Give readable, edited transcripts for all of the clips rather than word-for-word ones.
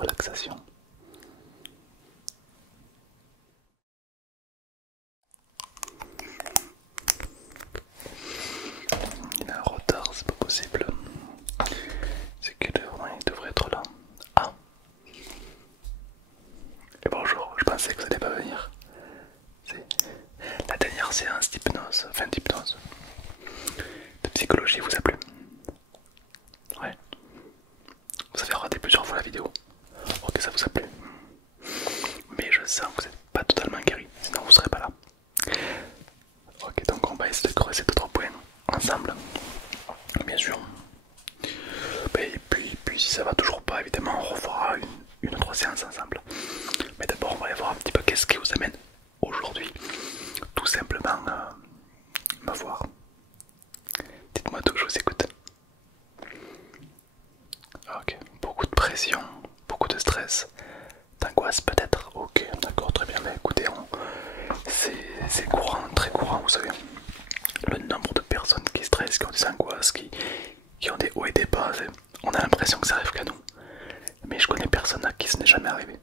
relaxation. Il a un retard, c'est pas possible. C'est quelle heure? Il devrait être là. Ah! Et bonjour, je pensais que vous n'allez pas venir. La dernière séance d'hypnose, enfin d'hypnose, de psychologie vous a plu? Ouais. Vous avez raté plusieurs fois la vidéo. Ok, ça vous a plu. Mais je sens que vous n'êtes pas totalement guéri, sinon vous ne serez pas là. Ok, donc on va essayer de creuser d'autres points ensemble. Bien sûr. Et puis si ça va toujours pas, évidemment, on refera une autre séance ensemble. Mais d'abord, on va aller voir un petit peu qu'est-ce qui vous amène aujourd'hui. Tout simplement me voir. Dites-moi tout, je vous écoute. Ok, beaucoup de pression, beaucoup de stress, d'angoisse peut-être. Ok, d'accord, très bien. Mais écoutez, c'est courant, très courant, vous savez. Le nombre de personnes qui stressent, qui ont des angoisses, qui ont des hauts et des bas, on a l'impression que ça arrive qu'à nous. Mais je connais personne à qui ce n'est jamais arrivé.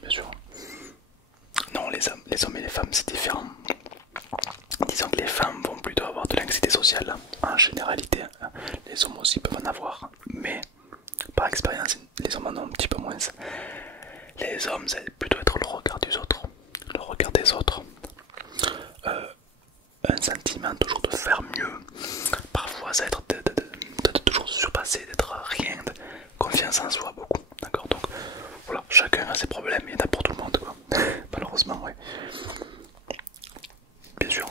Bien sûr. Non, les hommes et les femmes, c'est différent. Disons que les femmes vont plutôt avoir de l'anxiété sociale, en généralité. Les hommes aussi peuvent en avoir, mais par expérience, les hommes en ont un petit peu moins. Les hommes, ça va plutôt être le regard des autres. Le regard des autres. Un sentiment toujours de faire mieux. Parfois, ça va être de toujours se surpasser, d'être rien, de confiance en soi, beaucoup. D'accord, donc voilà, chacun a ses problèmes, il y en a pour tout le monde, quoi. Malheureusement, oui. Bien sûr.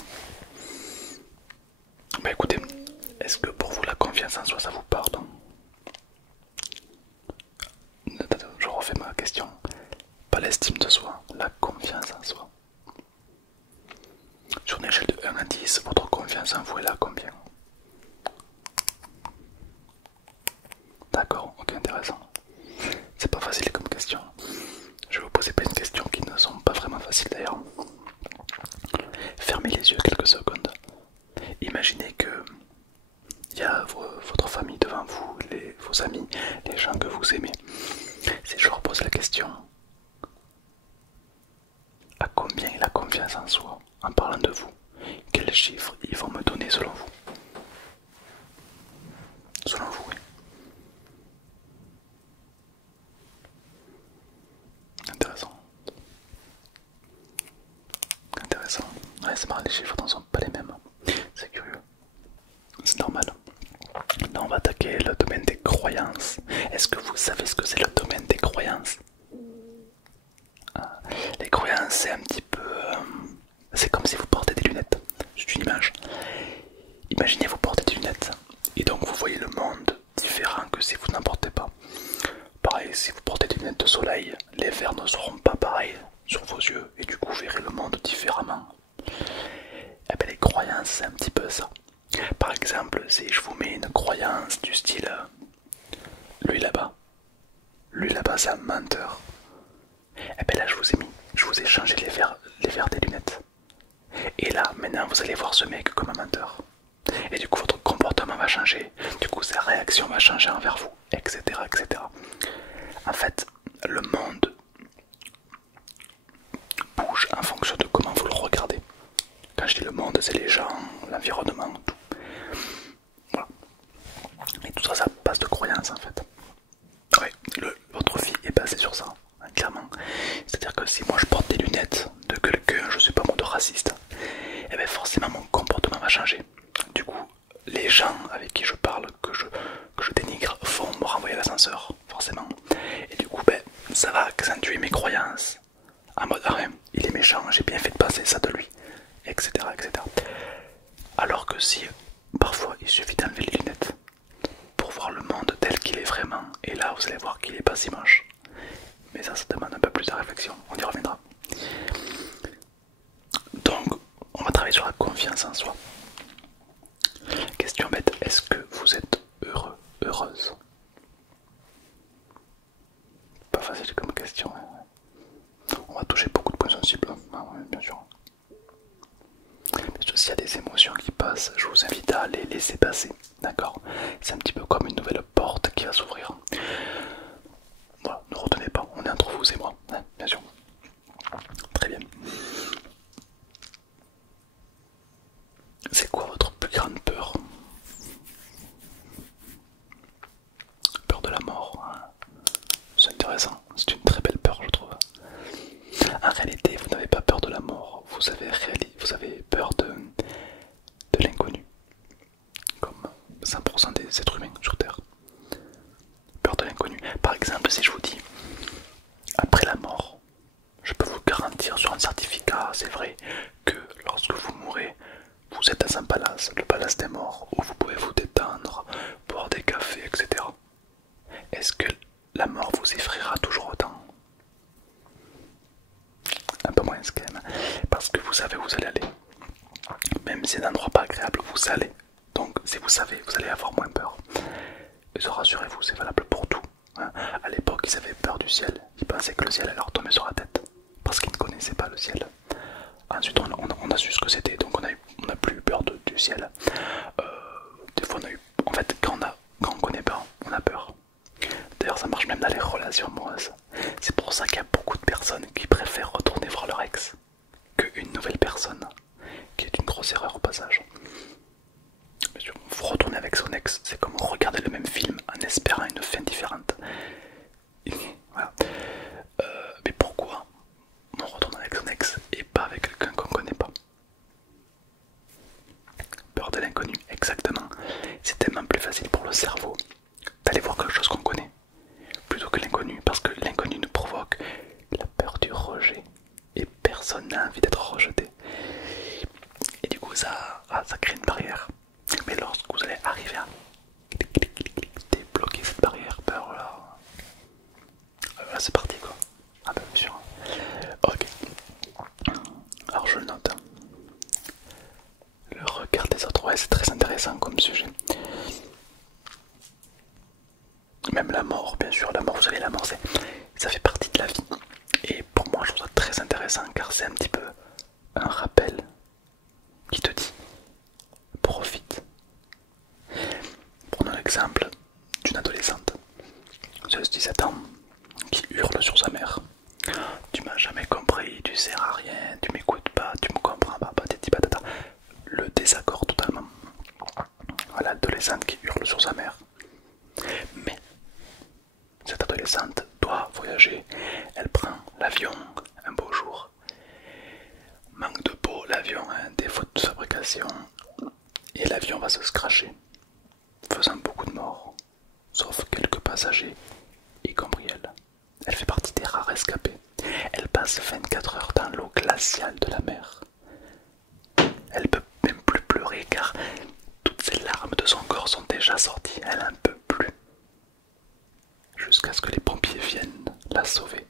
Bah écoutez, est-ce que pour vous la confiance en soi ça vous parle? Je refais ma question. Pas l'estime de soi, la confiance en soi. Sur une échelle de 1 à 10, votre confiance en vous est là combien? D'accord, ok, intéressant. C'est pas facile comme question. Je vais vous poser plein de questions qui ne sont pas vraiment faciles d'ailleurs. Fermez les yeux quelques secondes. Imaginez que il y a votre famille devant vous, vos amis, les gens que vous aimez. Si je leur pose la question, à combien est la confiance en soi en parlant de vous? Quels chiffres ils vont me donner selon vous? Selon vous, oui. Intéressant. Intéressant. Ouais, c'est marrant, les chiffres ne sont pas les mêmes. C'est curieux. C'est normal. Là, on va attaquer le domaine des croyances. Est-ce que vous savez ce que c'est le domaine des croyances? Les croyances, c'est un petit peu... c'est comme si vous portez des lunettes. C'est une image. Imaginez vous portez des lunettes. Et donc vous voyez le monde différent que si vous n'en portez pas. Pareil, si vous portez des lunettes de soleil, les verres ne seront pas pareils sur vos yeux. Et du coup, vous verrez le monde différemment. Et bien les croyances, c'est un petit peu ça. Par exemple, si je vous mets une croyance du style lui là-bas, c'est un menteur. Et bien là je vous ai changé les verres des lunettes. Et là maintenant vous allez voir ce mec comme un menteur. Et du coup votre comportement va changer, du coup sa réaction va changer envers vous, etc. etc. En fait, le monde bouge en fonction de comment vous le regardez. Quand je dis le monde, c'est les gens, l'environnement, tout. Voilà. Et tout ça, ça passe de croyances en fait. Oui, votre vie est basée sur ça, hein, clairement. C'est-à-dire que si moi je porte des lunettes de quelqu'un, je suis pas moi de raciste, et bien forcément mon comportement va changer. Du coup, les gens avec qui je parle, que je dénigre, vont me renvoyer à l'ascenseur, forcément. Et du coup, ben, ça va accentuer mes croyances. En mode, ah ouais, il est méchant, j'ai bien fait de penser ça de lui, etc. etc. Alors que si, parfois, il suffit d'enlever les lunettes pour voir le monde tel qu'il est vraiment, et là vous allez voir qu'il est pas si moche. Mais ça demande un peu plus de réflexion, on y reviendra. Donc, on va travailler sur la confiance en soi. Question bête, est-ce que vous êtes heureux, heureuse? Pas facile comme question. On va toucher beaucoup de points sensibles, ah ouais, bien sûr. Parce que s'il y a des émotions qui passent, je vous invite à les laisser passer, d'accord? C'est un petit peu comme une nouvelle porte qui va s'ouvrir. si je vous dis, après la mort, je peux vous garantir sur un certificat, c'est vrai, que lorsque vous mourrez, vous êtes dans un palace, le palace des morts, où vous pouvez vous détendre, boire des cafés, etc. Est-ce que la mort vous effraiera toujours autant? Un peu moins quand même, parce que vous savez où vous allez aller. Même si c'est un endroit pas agréable, vous allez. Donc si vous savez, vous allez avoir moins peur. Et rassurez-vous, c'est valable pour tout. Hein. À l'époque, ils avaient peur du ciel. Ils pensaient que le ciel allait leur tomber sur la tête. Parce qu'ils ne connaissaient pas le ciel. Ensuite, on a su ce que c'était, donc on a plus eu peur du ciel. Des fois, on a eu. En fait, quand on connaît pas, on a peur. D'ailleurs, ça marche même dans les relations amoureuses. C'est pour ça qu'il y a beaucoup de personnes qui préfèrent retourner voir leur ex qu'une nouvelle personne, qui est une grosse erreur au passage. Bien sûr, vous retournez avec son ex, c'est comme regarder le même film en espérant une fin différente. Et voilà. Mais pourquoi on retourne avec son ex et pas avec quelqu'un qu'on connaît pas? Peur de l'inconnu, exactement. C'est tellement plus facile pour le cerveau d'aller voir quelque chose qu'on connaît plutôt que l'inconnu, parce que l'inconnu nous provoque la peur du rejet et personne n'a envie d'être rejeté. Et du coup, ça crée une barrière. Mais lorsque vous allez arriver à débloquer cette barrière peur là c'est parti quoi. Ah bah bien sûr. Ok. Alors je le note. Le regard des autres, ouais, c'est très intéressant comme sujet. Même la mort, bien sûr, la mort, vous savez, la mort, ça fait partie de la vie. Et pour moi, je trouve ça très intéressant car c'est un petit peu un rappel qui te dit profite. Prenons l'exemple d'une adolescente de 17 ans qui hurle sur sa mère. Tu m'as jamais compris, tu sers à rien, tu m'écoutes pas, tu me comprends pas, patati patata. Le désaccord totalement. Voilà l'adolescente qui hurle sur sa mère. Mais cette adolescente doit voyager. Elle prend l'avion un beau jour. Manque de peau, l'avion a un défaut de fabrication. Et l'avion va se scratcher, faisant beaucoup de morts. Sauf quelques passagers, y compris elle. Elle fait partie des rares escapés. Elle passe 24 heures dans l'eau glaciale de la mer. Elle peut même plus pleurer car toutes ses larmes de son corps sont déjà sorties. Elle n'en peut plus. Jusqu'à ce que les pompiers viennent la sauver.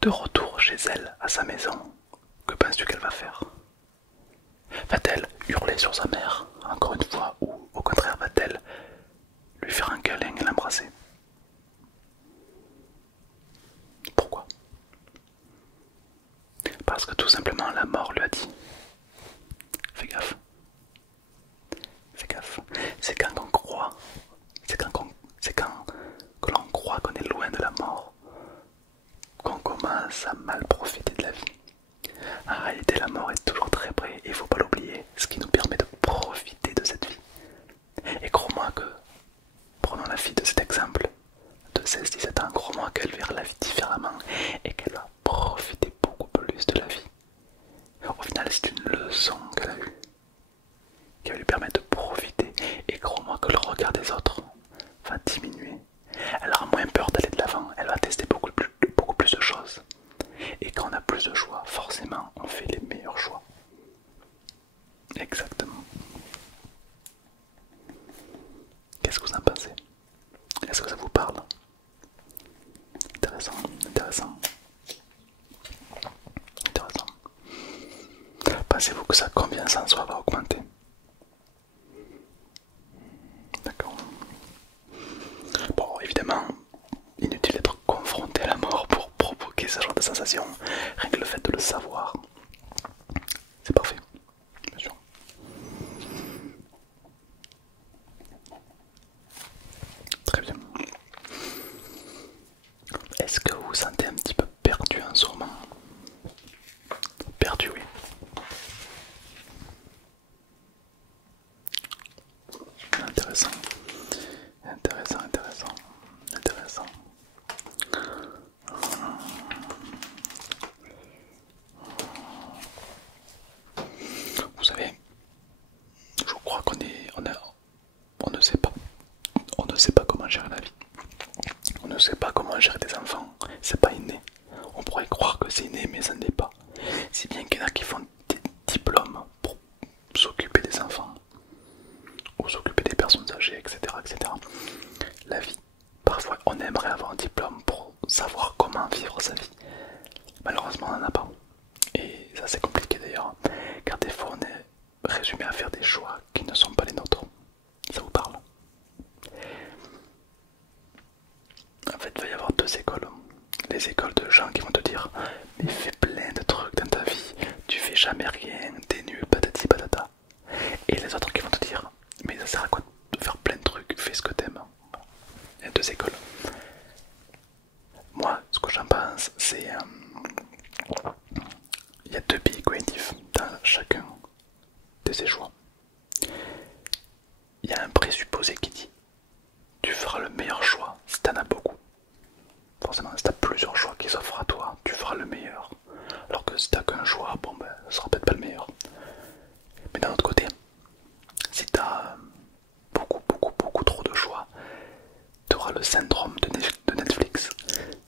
De retour chez elle, à sa maison, que penses-tu qu'elle va faire? Va-t-elle hurler sur sa mère, encore une fois, ou au contraire va-t-elle lui faire un câlin et l'embrasser? Pourquoi? Parce que tout simplement la mort lui a dit fais gaffe. Fais gaffe. C'est quand on croit, c'est quand que l'on croit qu'on est loin de la mort qu'on commence à mal profiter de la vie. En réalité, la mort est toujours très près et il ne faut pas l'oublier, ce qui nous permet de profiter de cette vie. Et crois-moi que, prenons la fille de cet exemple, de 16-17 ans, crois-moi qu'elle verra la vie différemment et qu'elle va profiter beaucoup plus de la vie. Au final, c'est une leçon qu'elle a eue, qui va lui permettre de profiter. Et crois-moi que le regard des autres va diminuer. Elle aura moins peur d'aller de l'avant, elle va tester beaucoup plus de choses. Et quand on a plus de choix, forcément, on fait les meilleurs choix. Exactement. Qu'est-ce que vous en pensez? Est-ce que ça vous parle? Intéressant, intéressant. Intéressant. Pensez-vous que sa confiance en soi va augmenter? D'accord. Bon, évidemment, inutile d'être confronté à la mort pour provoquer ce genre de sensation. Rien que le fait de le savoir, c'est parfait, bien sûr. Très bien. Est-ce que vous vous sentez un petit peu perdu en ce moment? Perdu, oui. Intéressant. Intéressant, intéressant. Intéressant. comment gérer des enfants, c'est pas inné. On pourrait croire que c'est inné, mais ça ne l'est pas. Si bien qu'il y en a qui font des diplômes pour s'occuper des enfants, ou s'occuper des personnes âgées, etc., etc. La vie, parfois on aimerait avoir un diplôme pour savoir comment vivre sa vie. Malheureusement on n'en a pas. Et ça c'est compliqué d'ailleurs, car des fois on est résumé à faire des choix qui ne sont pas les nôtres. Ça vous parle? En fait il va y avoir deux écoles. Les écoles de gens qui vont te dire mais fais plein de trucs dans ta vie, tu fais jamais rien, t'es nul, patati patata. Et les autres qui vont te dire mais ça sert à quoi de faire plein de trucs, fais ce que t'aimes. Il y a deux écoles. Moi ce que j'en pense c'est il y a deux pays cognitifs dans chacun de ces choix. Il y a un présupposé qui dit tu feras le meilleur choix si t'en as beaucoup. Forcément si t'as plusieurs choix qui s'offrent à toi, tu feras le meilleur. Alors que si t'as qu'un choix, bon ben ça sera peut-être pas le meilleur. Mais d'un autre côté, si t'as beaucoup trop de choix, tu auras le syndrome de Netflix.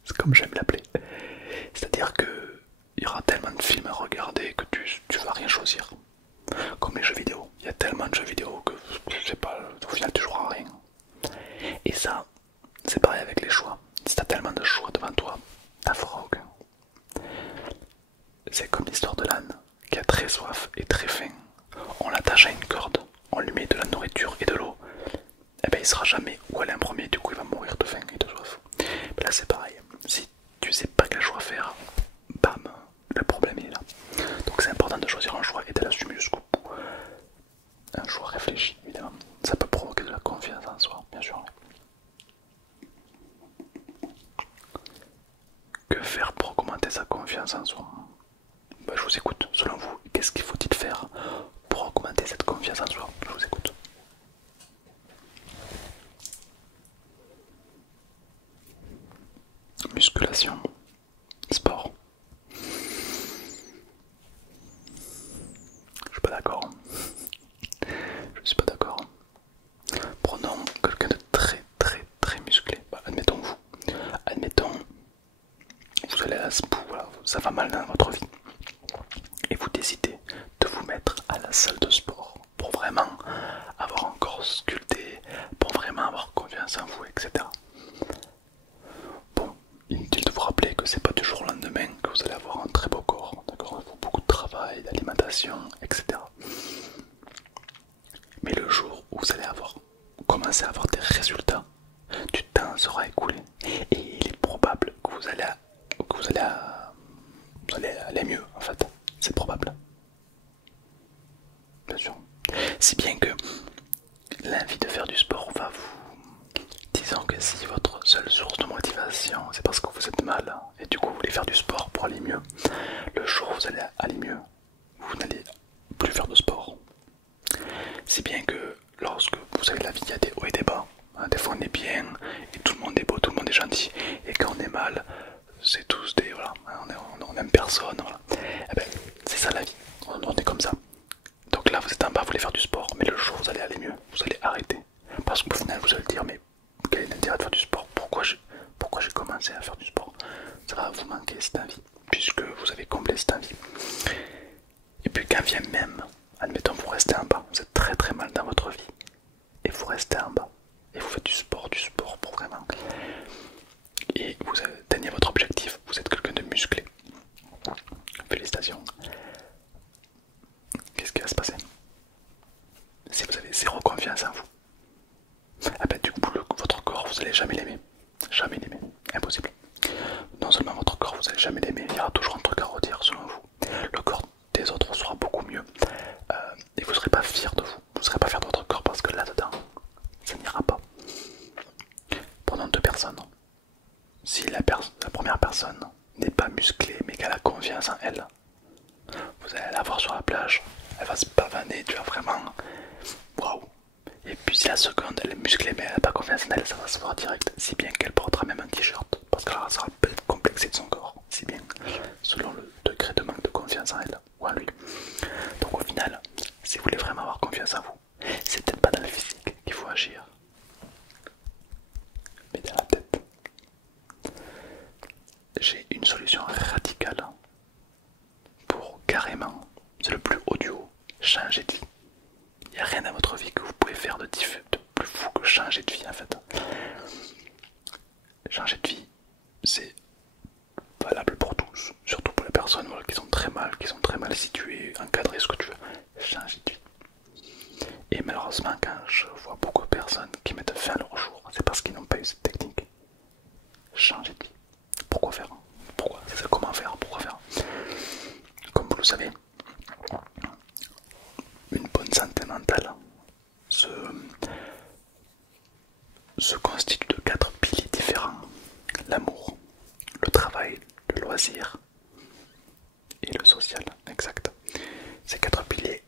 C'est comme j'aime l'appeler. C'est-à-dire que il y aura tellement de films à regarder que tu vas rien choisir. Comme les jeux vidéo. Il y a tellement de jeux vidéo que je sais pas, au final tu joueras à rien. Et ça, c'est pareil avec les choix. Si t'as tellement de choix devant toi, t'en feras aucun. C'est comme l'histoire de l'âne qui a très soif et très faim. On l'attache à une corde, on lui met de la nourriture et de l'eau. Et ben il sera jamais où aller en premier, du coup il va mourir de faim et de soif. Mais là c'est pareil. Si tu sais pas quel choix faire, bam, le problème est là. Donc c'est important de choisir un choix et de l'assumer jusqu'au bout. Un choix réfléchi, évidemment. Ça peut provoquer de la confiance en soi, bien sûr. Que faire pour augmenter sa confiance en soi? Bah, je vous écoute, selon vous, qu'est-ce qu'il faut-il faire pour augmenter cette confiance en soi? Je vous écoute. Musculation, sport. Je suis pas d'accord. Je suis pas d'accord. Prenons quelqu'un de très musclé. Bah, admettons vous. Admettons, vous allez à la SPO, voilà, ça va mal dans votre vie. Et vous décidez de vous mettre à la salle de sport pour vraiment avoir un corps sculpté, pour vraiment avoir confiance en vous, etc. Bon, inutile de vous rappeler que c'est pas du jour au lendemain que vous allez avoir un très beau corps, d'accord? Il faut beaucoup de travail, d'alimentation, etc. Mais le jour où vous allez commencer à avoir des résultats, du temps sera écoulé et il est probable que vous allez aller mieux en fait. C'est probable. Bien sûr. Si bien que l'envie de faire du sport va vous... Disons que si votre seule source de motivation c'est parce que vous êtes mal et du coup vous voulez faire du sport pour aller mieux, le jour où vous allez aller mieux, vous n'allez plus faire de sport. Si bien que lorsque vous savez la vie, il y a des hauts et des bas. Des fois on est bien et tout le monde est beau, tout le monde est gentil. Et quand on est mal, c'est tous des... Voilà, on n'aime personne. Voilà. Eh ben, c'est ça la vie, on est comme ça. Donc là vous êtes en bas, vous voulez faire du sport, mais le jour où vous allez aller mieux, vous allez arrêter. Parce qu'au final vous allez dire mais quel est l'intérêt de faire du sport? Pourquoi j'ai commencé à faire du sport? Ça va vous manquer cette envie, puisque vous avez comblé cette envie. Et puis quand vient même, admettons vous restez en bas, vous êtes très mal dans votre vie, et vous restez en bas, et vous faites du sport pour vraiment. Et vous atteignez votre objectif, vous êtes quelqu'un de musclé. Félicitations. Qu'est-ce qui va se passer? Si vous avez zéro confiance en vous, ah ben, du coup votre corps vous allez jamais l'aimer. Jamais l'aimer, impossible. Non seulement votre corps vous allez jamais l'aimer, il y aura toujours un truc à redire selon vous. Le corps des autres sera beaucoup mieux. Et vous ne serez pas fier de vous. Vous ne serez pas fier de votre corps parce que là-dedans, ça n'ira pas. Prenons deux personnes. Si la première personne n'est pas musclée mais qu'elle a confiance en elle, vous allez la voir sur la plage, elle va se pavaner, tu vas vraiment... Waouh! Et puis si la seconde elle est musclée mais elle n'a pas confiance en elle, ça va se voir direct, si bien qu'elle portera même un t-shirt, parce qu'elle sera peut-être complexée de son corps, si bien, selon le degré de manque de confiance en elle ou en lui. Donc au final, si vous voulez vraiment avoir confiance en vous, c'est peut-être pas dans le physique qu'il faut agir, mais dans la tête. changer de vie, c'est valable pour tous, surtout pour les personnes voilà, qui sont très mal situées, encadrées, ce que tu veux, changer de vie. Et malheureusement, quand je vois beaucoup de personnes qui mettent fin à leur jour, c'est parce qu'ils n'ont pas eu cette technique. Changer de vie. Pourquoi faire? Pourquoi? C'est ça, comment faire? Pourquoi faire? Comme vous le savez, une bonne santé mentale se constitue de 4 piliers différents. L'amour, le travail, le loisir et le social. Exact. Ces 4 piliers,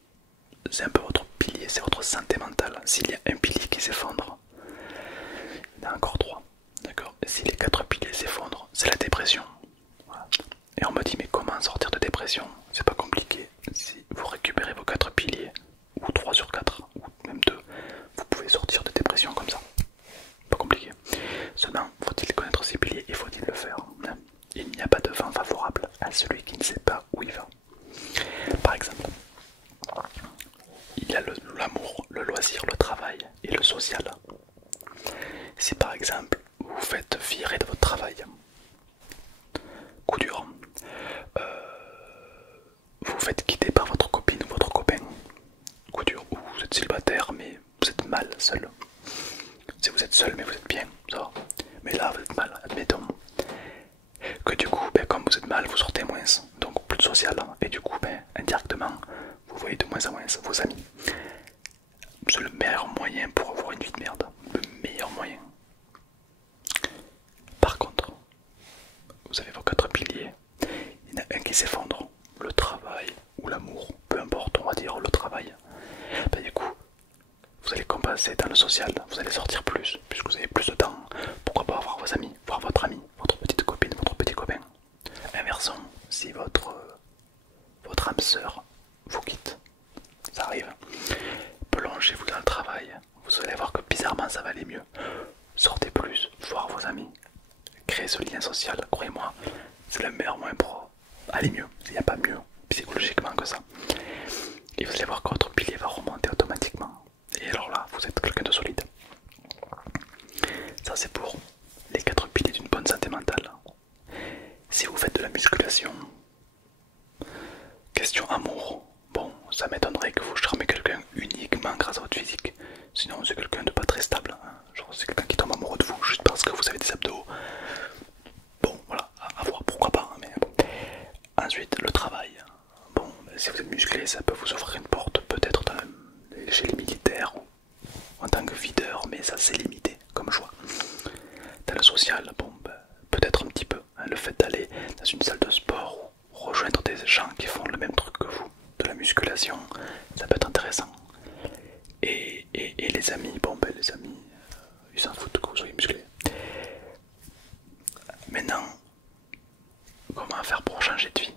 c'est un peu votre pilier, c'est votre santé mentale. S'il y a un pilier qui s'effondre, il y en a encore 3. D'accord? Et si les 4 piliers s'effondrent, c'est la dépression. Voilà. Et on me dit, mais comment sortir de dépression? C'est pas compliqué. Si vous récupérez vos 4 piliers, ou 3 sur 4, ou même 2, vous pouvez sortir de dépression comme ça. Pas compliqué. Seulement, faut-il connaître ses piliers et faut-il le faire? Il n'y a pas de vent favorable à celui qui ne sait pas où il va. Par exemple, il y a l'amour, le loisir, le travail et le social. Si par exemple, vous vous faites virer de votre travail, coup dur, vous vous faites quitter par votre copine ou votre copain, coup dur, ou vous êtes célibataire mais vous êtes mal seul. Si vous êtes seul mais vous êtes bien, ça va. Mais là vous êtes mal, admettons. Que du coup, comme vous êtes mal, vous sortez moins, donc plus de social. Et du coup, indirectement, vous voyez de moins en moins vos amis. C'est le meilleur moyen pour avoir une vie de merde. Le meilleur moyen. Par contre, vous avez vos 4 piliers. Il y en a un qui s'effondre. Le travail ou l'amour, peu importe, on va dire le travail. Du coup, vous allez compenser dans le social, vous allez sortir plus, puisque vous avez plus de temps. Pourquoi pas voir vos amis, voir votre ami, votre petite copine, votre petit copain. Inversons, si votre âme sœur vous quitte, ça arrive, plongez-vous dans le travail, vous allez voir que bizarrement ça va aller mieux. Sortez plus, voir vos amis, créer ce lien social, croyez-moi, c'est le meilleur moyen pour aller mieux. Il n'y a pas mieux psychologiquement que ça. Et vous allez voir que votre pilier va remonter automatiquement. Et alors là, vous êtes quelqu'un de solide. Ça c'est pour les 4 piliers d'une bonne santé mentale. Si vous faites de la musculation, question amour, bon, ça m'étonnerait que vous charmez quelqu'un uniquement grâce à votre physique. Sinon c'est quelqu'un de pas très stable, hein. Genre c'est quelqu'un qui tombe amoureux de vous juste parce que vous avez des abdos. Bon voilà, à voir, pourquoi pas, hein, mais bon. Ensuite le travail. Bon, si vous êtes musclé, ça peut vous ouvrir une porte peut-être chez les militaires ou en tant que videur, mais ça c'est limité comme choix. Dans le social, bon, peut-être un petit peu, hein, le fait d'aller dans une salle de sport ou rejoindre des gens qui font le même truc que vous, de la musculation, ça peut être intéressant. Et les amis, bon les amis, ils s'en foutent que vous soyez musclé. Maintenant, comment faire pour changer de vie?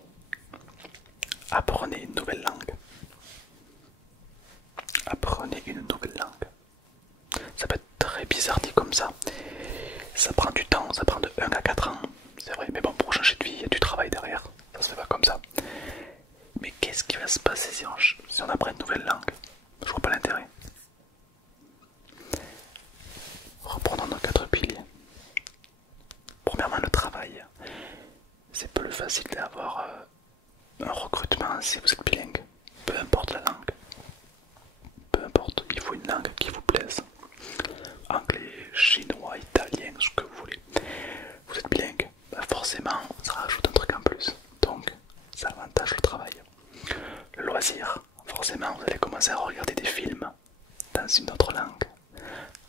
Apprenez une nouvelle langue. Apprenez une nouvelle langue. Ça peut être très bizarre dit comme ça. Ça prend du temps, ça prend de 1 à 4 ans. C'est vrai, mais bon, pour changer de vie, il y a du travail derrière. Ça se fait pas comme ça. Mais qu'est-ce qui va se passer si on apprend une nouvelle langue? Je vois pas l'intérêt. Reprenons nos 4 piliers. Premièrement, le travail. C'est plus facile d'avoir un recrutement si vous êtes bilingue. Peu importe la langue. Peu importe, il faut une langue qui vous plaise. Anglais, chinois, italien, ce que vous voulez. Vous êtes bilingue, forcément ça rajoute un truc en plus. Donc ça avantage le travail. Le loisir, forcément vous allez commencer à regarder des films dans une autre langue.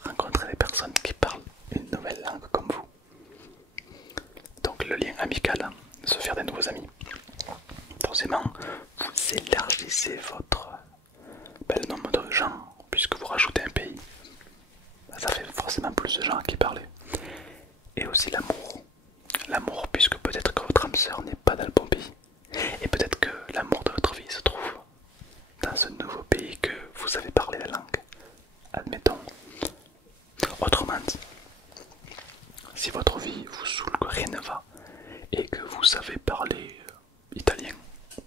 Rencontrer des personnes qui parlent une nouvelle langue comme vous. Donc le lien amical, se faire des nouveaux amis. Forcément, vous élargissez le nombre de gens, puisque vous rajoutez un pays. Ça fait forcément plus de gens à qui parler. Et aussi l'amour. L'amour, puisque peut-être que votre âme sœur n'est pas dans le bon pays. Et peut-être que l'amour de votre vie se trouve dans ce nouveau pays que vous savez parler la langue. Admettons. Autrement dit, si votre vie vous saoule que rien ne va et que vous savez parler italien,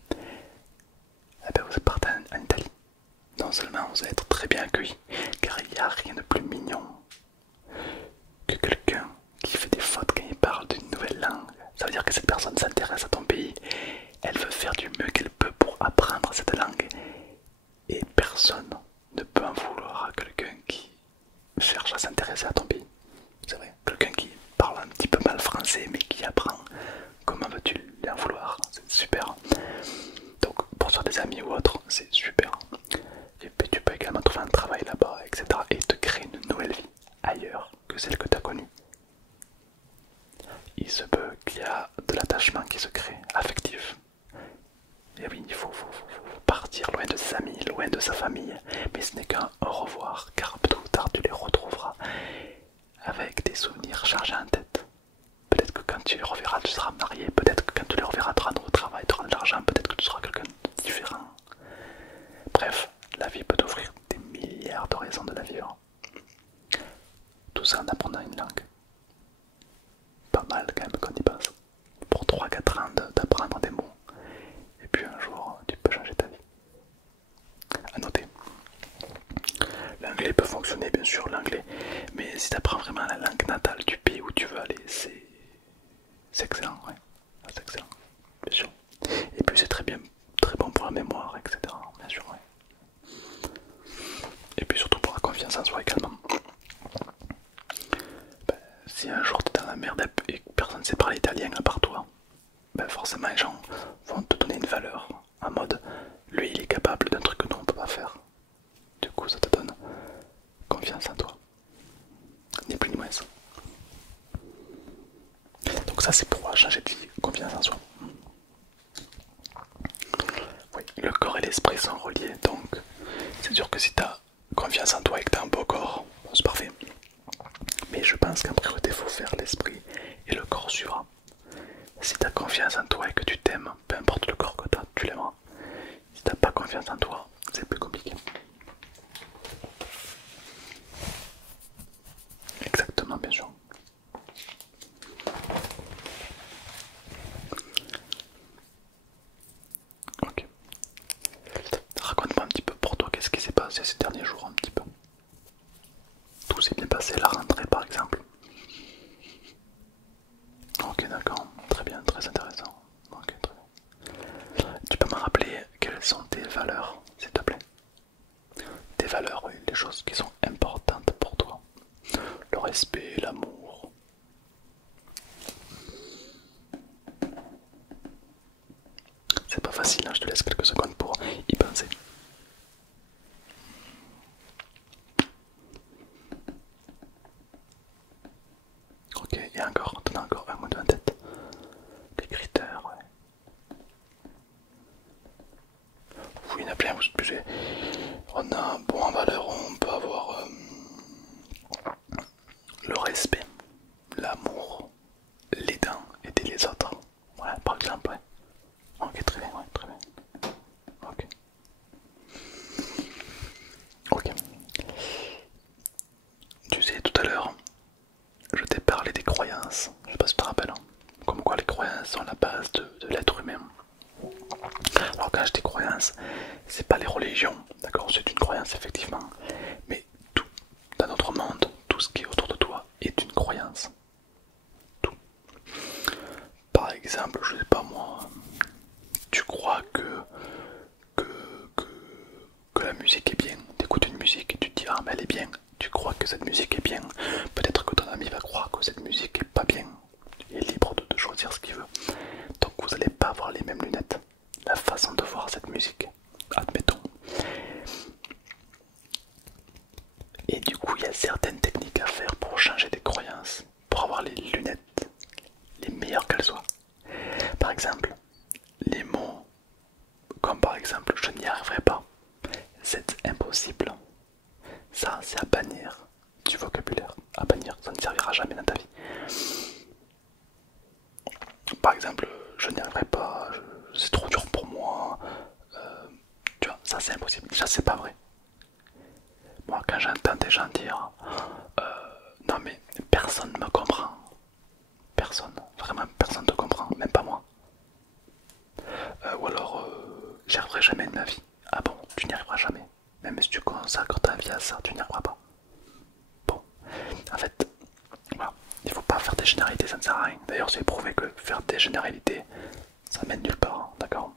eh bien vous partez en Italie. Non seulement vous allez être très bien accueilli, car il n'y a rien de plus mignon que quelqu'un qui fait des parle d'une nouvelle langue, ça veut dire que cette personne s'intéresse à ton pays. Elle veut faire du mieux qu'elle peut pour apprendre cette langue. Et personne ne peut en vouloir à quelqu'un qui cherche à s'intéresser à ton pays. C'est vrai, quelqu'un qui parle un petit peu mal français mais qui apprend, comment veux-tu lui en vouloir? C'est super. Donc pour faire des amis ou autre, c'est super. Et puis tu peux également trouver un travail là-bas, etc. Et te créer une nouvelle vie ailleurs que celle que tu as connue. Il se peut qu'il y a de l'attachement qui se crée, affectif. Et oui, il faut partir loin de ses amis, loin de sa famille. Mais ce n'est qu'un au revoir, car tôt ou tard tu les retrouveras avec des souvenirs chargés en tête. Peut-être que quand tu les reverras, tu seras marié. Peut-être que quand tu les reverras, tu auras un nouveau travail, tu auras de l'argent. Peut-être que tu seras quelqu'un de différent. Bref, la vie peut t'offrir des milliards de raisons de la vivre. Tout ça en apprenant une langue. Pas mal quand même qu'on y passe. Pour 3-4 ans d'apprendre des mots. Et puis un jour, tu peux changer ta vie. À noter. L'anglais peut fonctionner, bien sûr, l'anglais. Mais si tu apprends vraiment la langue natale du pays où tu veux aller, c'est excellent, ouais. C'est excellent, bien sûr. Et puis c'est très bien, très bon pour la mémoire, etc. Bien sûr, ouais. Et puis surtout pour la confiance en soi également. Ben, si un jour tu es dans la merde et que personne ne sait parler italien à part toi, ben forcément les gens vont te donner une valeur en mode lui il est capable d'un truc que nous on peut pas faire. Du coup ça te donne confiance en toi, ni plus ni moins. Donc ça c'est pour changer de vie, confiance en soi. Oui, le corps et l'esprit sont reliés, donc c'est sûr que si tu as confiance en toi et que tu as un beau corps, bon, c'est parfait. Mais je pense qu'en priorité il faut faire l'esprit et le corps suivra. Si tu as confiance en toi et que tu t'aimes, peu importe le corps que tu as, tu l'aimeras. Si tu n'as pas confiance en toi, c'est plus compliqué. Exactement, bien sûr. Ok. Raconte-moi un petit peu pour toi, qu'est-ce qui s'est passé ces derniers jours un petit peu. Tout s'est bien passé, la rentrée par exemple. Ok, d'accord, très bien, très intéressant. Ok, très bien. Tu peux me rappeler quelles sont tes valeurs, s'il te plaît? Tes valeurs, oui, les choses qui sont importantes pour toi. Le respect, l'amour. C'est pas facile, hein, je te laisse quelques secondes pour y penser. Ok, et encore, t'en as encore un ou deux en tête. Les critères, ouais. Oui, il y en a plein, on a, bon, en valeur, on peut avoir le respect, l'amour, les dents, aider les autres. Voilà, par exemple, ouais. Ok, très bien, ouais, très bien. Ok. Ok. Tu sais, tout à l'heure, je t'ai parlé des croyances. Je sais pas si tu te rappelles. Hein. Comme quoi les croyances sont la base de l'être humain. Alors quand je dis croyances, c'est pas les religions, d'accord? C'est une croyance effectivement. Mais tout dans notre monde, tout ce qui est autour de toi est une croyance. Tout. Par exemple, je sais pas moi, tu crois que, que, que la musique est bien. Tu écoutes une musique et tu te dis ah mais elle est bien. Tu crois que cette musique est bien. Peut-être que ton ami va croire que cette musique est pas bien. Il est libre de choisir ce qu'il veut. Donc vous n'allez pas avoir les mêmes lunettes. La façon de voir cette musique, admettons. Et du coup, il y a certaines techniques à faire pour changer des croyances, pour avoir les lunettes les meilleures qu'elles soient. Par exemple, les mots comme par exemple je n'y arriverai pas, c'est impossible. Ça, c'est à bannir du vocabulaire. À bannir, ça ne servira jamais dans ta vie. Par exemple, je n'y arriverai pas, c'est trop dur pour moi. Tu vois, ça c'est impossible. Déjà, c'est pas vrai. Moi, quand j'entends des gens dire non, mais personne ne me comprend, personne, vraiment personne ne te comprend, même pas moi. Ou alors, j'y arriverai jamais de ma vie. Ah bon, tu n'y arriveras jamais. Même si tu consacres ta vie à ça, tu n'y arriveras pas. Bon, en fait, voilà, il faut pas faire des généralités, ça ne sert à rien. D'ailleurs, c'est prouvé que faire des généralités, ça mène nulle part, hein, d'accord?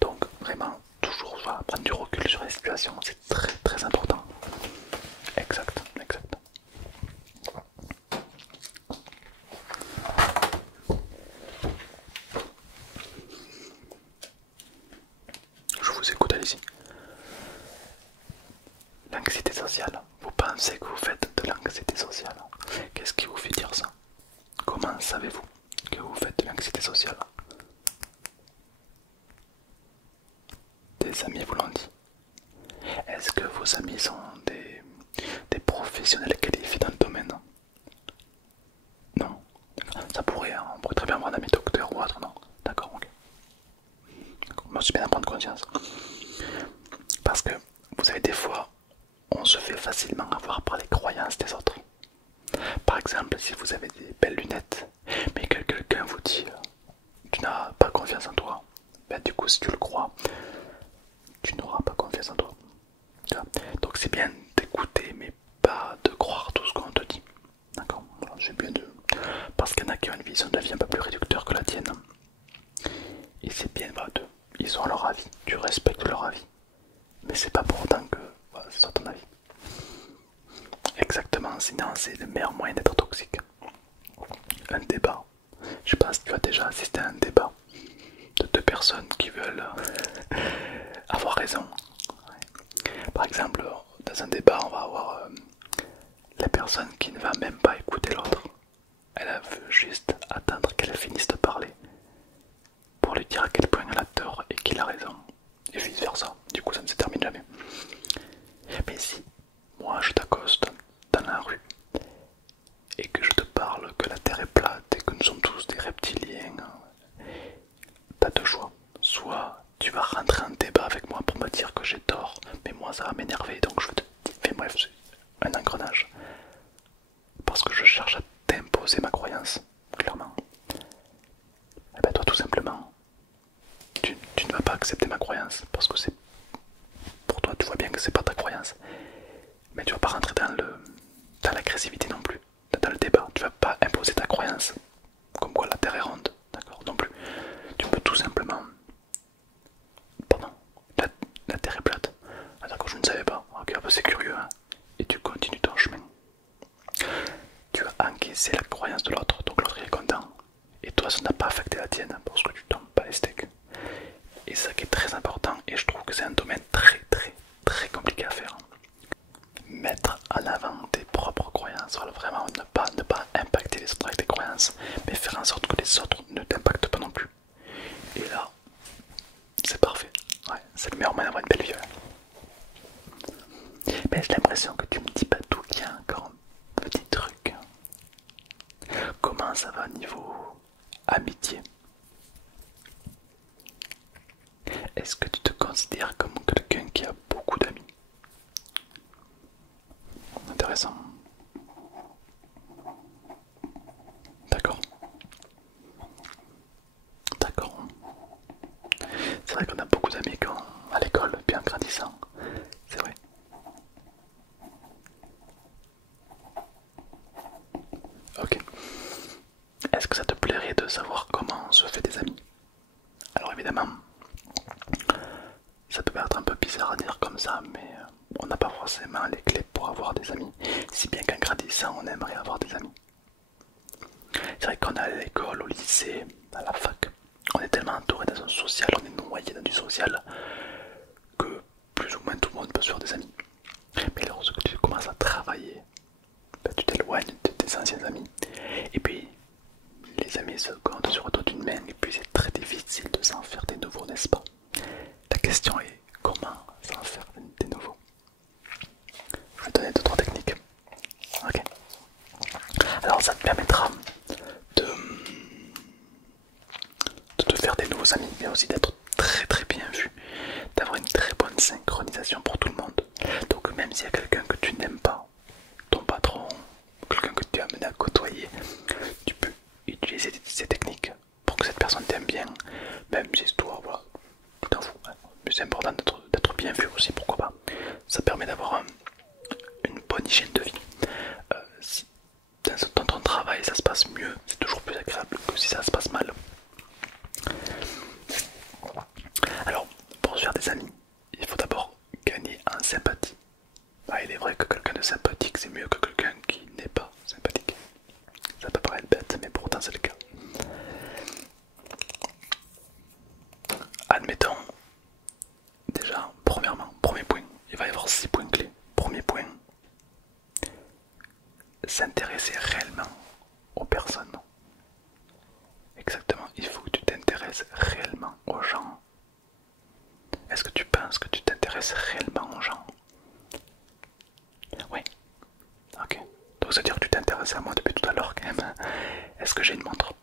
Donc, vraiment, toujours voilà, prendre du recul sur les situations, c'est très très important. Exact, exact. Je vous écoute, allez-y. L'anxiété sociale. Vous pensez que vous faites de l'anxiété sociale? Qu'est-ce qui vous fait dire ça? Comment savez-vous que vous faites de l'anxiété sociale? Des amis vous l'ont dit. Est-ce que vos amis sont des professionnels qualifiés dans le domaine? Non. Ça pourrait, hein, on pourrait très bien avoir un ami docteur ou autre, non? D'accord, ok. Moi, je suis bien à prendre conscience. Parce que, vous savez, des fois, on se fait facilement avoir par les croyances des autres. Par exemple, si vous avez des belles lunettes, mais que quelqu'un vous dit tu n'as pas confiance en toi, ben, du coup, si tu le crois, tu n'auras pas confiance en toi. Donc c'est bien d'écouter, mais pas de croire tout ce qu'on te dit. D'accord? Voilà, c'est bien de... Parce qu'il y en a qui ont une vision de vie un peu plus réducteur que la tienne. Et c'est bien, bah, ils ont leur avis, tu respectes leur avis. Mais c'est pas pour autant que voilà, c'est ton avis. Exactement, sinon c'est le meilleur moyen d'être toxique. Un débat. Je pense que tu as déjà assisté à un débat de deux personnes qui veulent avoir raison. Par exemple, dans un débat, on va avoir la personne qui ne va même pas écouter l'autre. Elle veut juste attendre qu'elle finisse de parler pour lui dire à quel point elle a tort et qu'il a raison. Et vice versa. Du coup, ça ne se termine jamais. Mais si moi je t'accoste dans la rue et que je te parle que la terre est plate et que nous sommes tous des reptiliens, t'as deux choix. Soit tu vas rentrer en débat avec moi pour me dire que j'ai tort, mais moi ça va m'énerver donc je vais te dire. Mais bref, c'est un engrenage. Parce que je cherche à t'imposer ma croyance, clairement. Et ben toi tout simplement, tu ne vas pas accepter ma croyance parce que c'est pour toi, tu vois bien que c'est pas ta croyance. Mais tu vas pas rentrer dans l'agressivité non plus, dans le débat. Tu vas pas imposer ta croyance, comme quoi la terre est ronde, d'accord? Non plus. Tu peux tout simplement. Pardon, la terre est plate. Ah d'accord, je ne savais pas. Ok, bah, c'est curieux, hein. Et tu continues ton chemin. Tu as encaissé la croyance de l'autre, donc l'autre est content. Et toi, ça n'a pas affecté la tienne parce que tu tombes pas les steaks. Et ça qui est très important, et je trouve que c'est un domaine très très très compliqué à faire. Mettre en avant tes propres croyances, voilà, vraiment ne pas impacter les autres avec tes croyances, mais faire en sorte que les autres ne t'impactent pas non plus. Et là, c'est parfait. Ouais, c'est le meilleur moyen d'avoir une belle vie. Mais j'ai l'impression que tu me dis pas tout, qu'il y a encore un petit truc. Comment ça va niveau amitié? Est-ce que tu te considères comme quelqu'un qui a beaucoup d'amis? Intéressant. D'accord. D'accord. C'est vrai qu'on a beaucoup d'amis à l'école, bien grandissant. C'est vrai. Ok. Est-ce que ça te plairait de savoir comment on se fait des amis? Alors évidemment, ça peut paraître un peu bizarre à dire comme ça, mais on n'a pas forcément les clés pour avoir des amis. Si bien qu'en grandissant, on aimerait avoir des amis. C'est vrai qu'on est à l'école, au lycée, à la fac, on est tellement entouré dans un social, on est noyé dans du social, que plus ou moins tout le monde peut se faire des amis. Mais lorsque tu commences à travailler, ben, tu t'éloignes de tes anciens amis. Et puis, les amis se comptent sur le doigt d'une main, et puis c'est très difficile de s'en faire des nouveaux, n'est-ce pas? La question est, comment s'en faire des nouveaux? Je vais te donner 2-3 techniques. Ok. Alors ça te permettra de te faire des nouveaux amis, mais aussi d'être très très bien vu, d'avoir une très bonne synchronisation pour tout le monde. Donc même s'il y a quelqu'un que tu n'aimes pas, ton patron, quelqu'un que tu as amené à côtoyer, tu peux utiliser ces techniques pour que cette personne t'aime bien, même si toi, voilà, tu t'en fous. Hein. Mais c'est important d'être bien vu aussi, pourquoi pas. Ça permet d'avoir une bonne hygiène de vie. Si dans ton travail ça se passe j'ai une montre?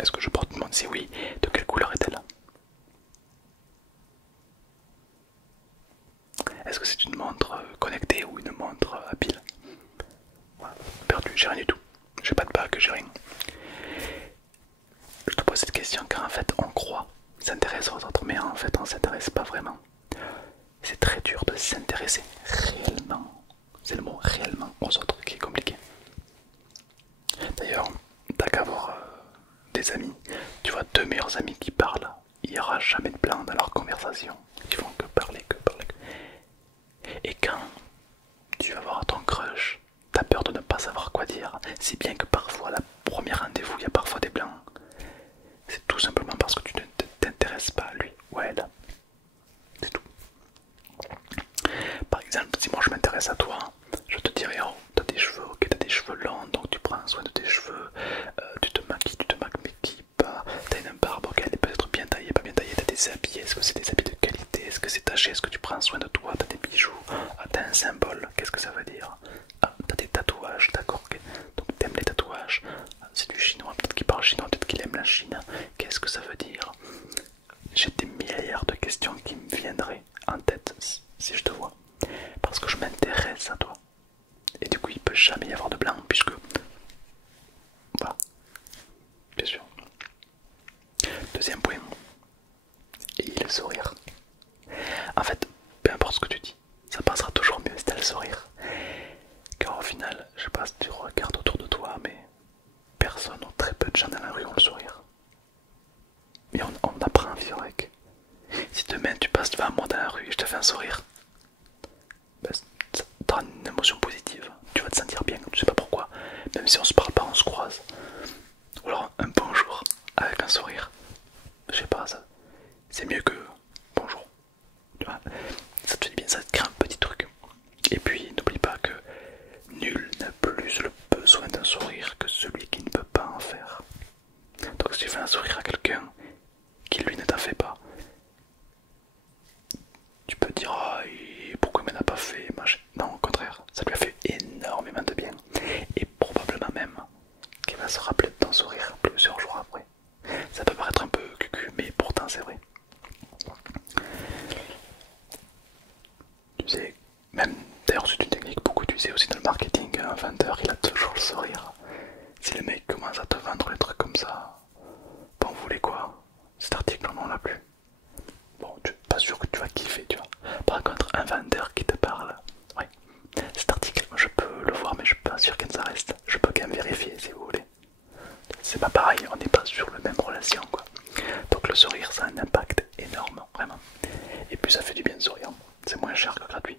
Est-ce que je porte une montre? Si oui, de quelle couleur est-elle? Est-ce que c'est une montre connectée ou une montre à pile? Voilà, perdu, j'ai rien du tout. J'ai pas de bague, j'ai rien. Je te pose cette question car en fait on croit s'intéresser aux autres, mais en fait on s'intéresse pas vraiment. C'est très dur de s'intéresser réellement, c'est le mot réellement, aux autres qui est compliqué. D'ailleurs, t'as qu'à voir des amis, tu vois deux meilleurs amis qui parlent, il n'y aura jamais de blanc dans leur conversation, ils font que parler, que parler. Et quand tu vas voir ton crush, t'as peur de ne pas savoir quoi dire, si bien que parfois, la première rendez-vous, il y a parfois des blancs. C'est tout simplement parce que tu ne t'intéresses pas à lui ou à elle. C'est tout. Par exemple, si moi je m'intéresse à toi, je te dirais, oh, t'as des cheveux, ok, t'as des cheveux longs, donc tu prends soin de tes cheveux, tu te maquilles pas, t'as une barbe, ok, elle est peut-être bien taillée, pas bien taillée, t'as des habits, est-ce que c'est des habits de qualité, est-ce que c'est taché, est-ce que tu prends soin de toi, t'as des bijoux, ah, t'as un symbole, qu'est-ce que ça veut dire? Ah, t'as des tatouages, d'accord, ok, donc t'aimes les tatouages, ah, c'est du chinois, peut-être qu'il parle chinois, peut-être qu'il aime la Chine, qu'est-ce que ça veut dire? J'ai des milliards de questions qui me viendraient en tête si je te vois, parce que je m'intéresse à toi. Et du coup, il peut jamais y avoir de blanc, puisque. Voilà, bien sûr. Deuxième point, et le sourire. En fait, peu importe ce que tu dis, ça passera toujours mieux si t'as le sourire. Car au final, je sais pas si tu regardes autour de toi, mais personne ou très peu de gens dans la rue ont le sourire. Mais on apprend à vivre avec. Si demain tu passes devant moi dans la rue et je te fais un sourire, ben, t'auras une émotion positive, tu vas te sentir bien, je sais pas pourquoi, même si on se parle pas, on se croise. Ou alors un bonjour avec un sourire, je sais pas, ça c'est mieux que bonjour. Tu vois, ça te fait bien, ça te crée un petit truc. Et puis n'oublie pas que nul n'a plus le besoin d'un sourire que celui qui ne peut pas en faire. Donc si tu fais un sourire à quelqu'un qui lui ne t'a fait pas, tu peux dire ah, pourquoi il m'en a pas fait, non, au contraire, ça lui a fait énormément de bien. Et probablement même qu'il va se rappeler de ton sourire plusieurs jours après. Ça peut paraître un peu cucu, mais pourtant c'est vrai. Tu sais, même d'ailleurs c'est une technique beaucoup utilisée aussi dans le marketing, un vendeur il a toujours le sourire. Si le mec commence à te vendre les trucs comme ça, bon vous voulez quoi? Cet article on l'a plus. Bon, tu n'es pas sûr que tu vas kiffer, tu vois. Par contre, un vendeur qui te parle, ouais, cet article, je peux le voir, mais je suis pas sûr que ça reste. Je peux quand même vérifier si vous voulez. C'est pas pareil, on n'est pas sur la même relation, quoi. Donc le sourire, ça a un impact énorme, vraiment. Et puis ça fait du bien de sourire. C'est moins cher que gratuit.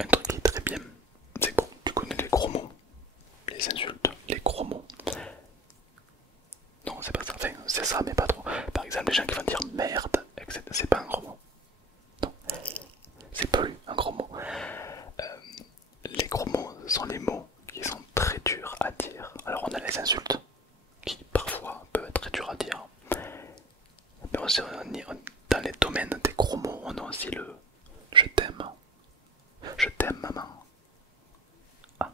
Un truc qui est très bien, c'est que tu connais les gros mots, les insultes, les gros mots. Non, c'est pas ça, enfin, c'est ça, mais pas trop. Par exemple, les gens qui vont dire merde, etc. C'est pas un gros mot. Non, c'est plus un gros mot. Les gros mots sont les mots qui sont très durs à dire. Alors, on a les insultes, qui parfois peuvent être très durs à dire. Mais aussi, dans les domaines des gros mots, on a aussi le je t'aime. Je t'aime, maman. Ah,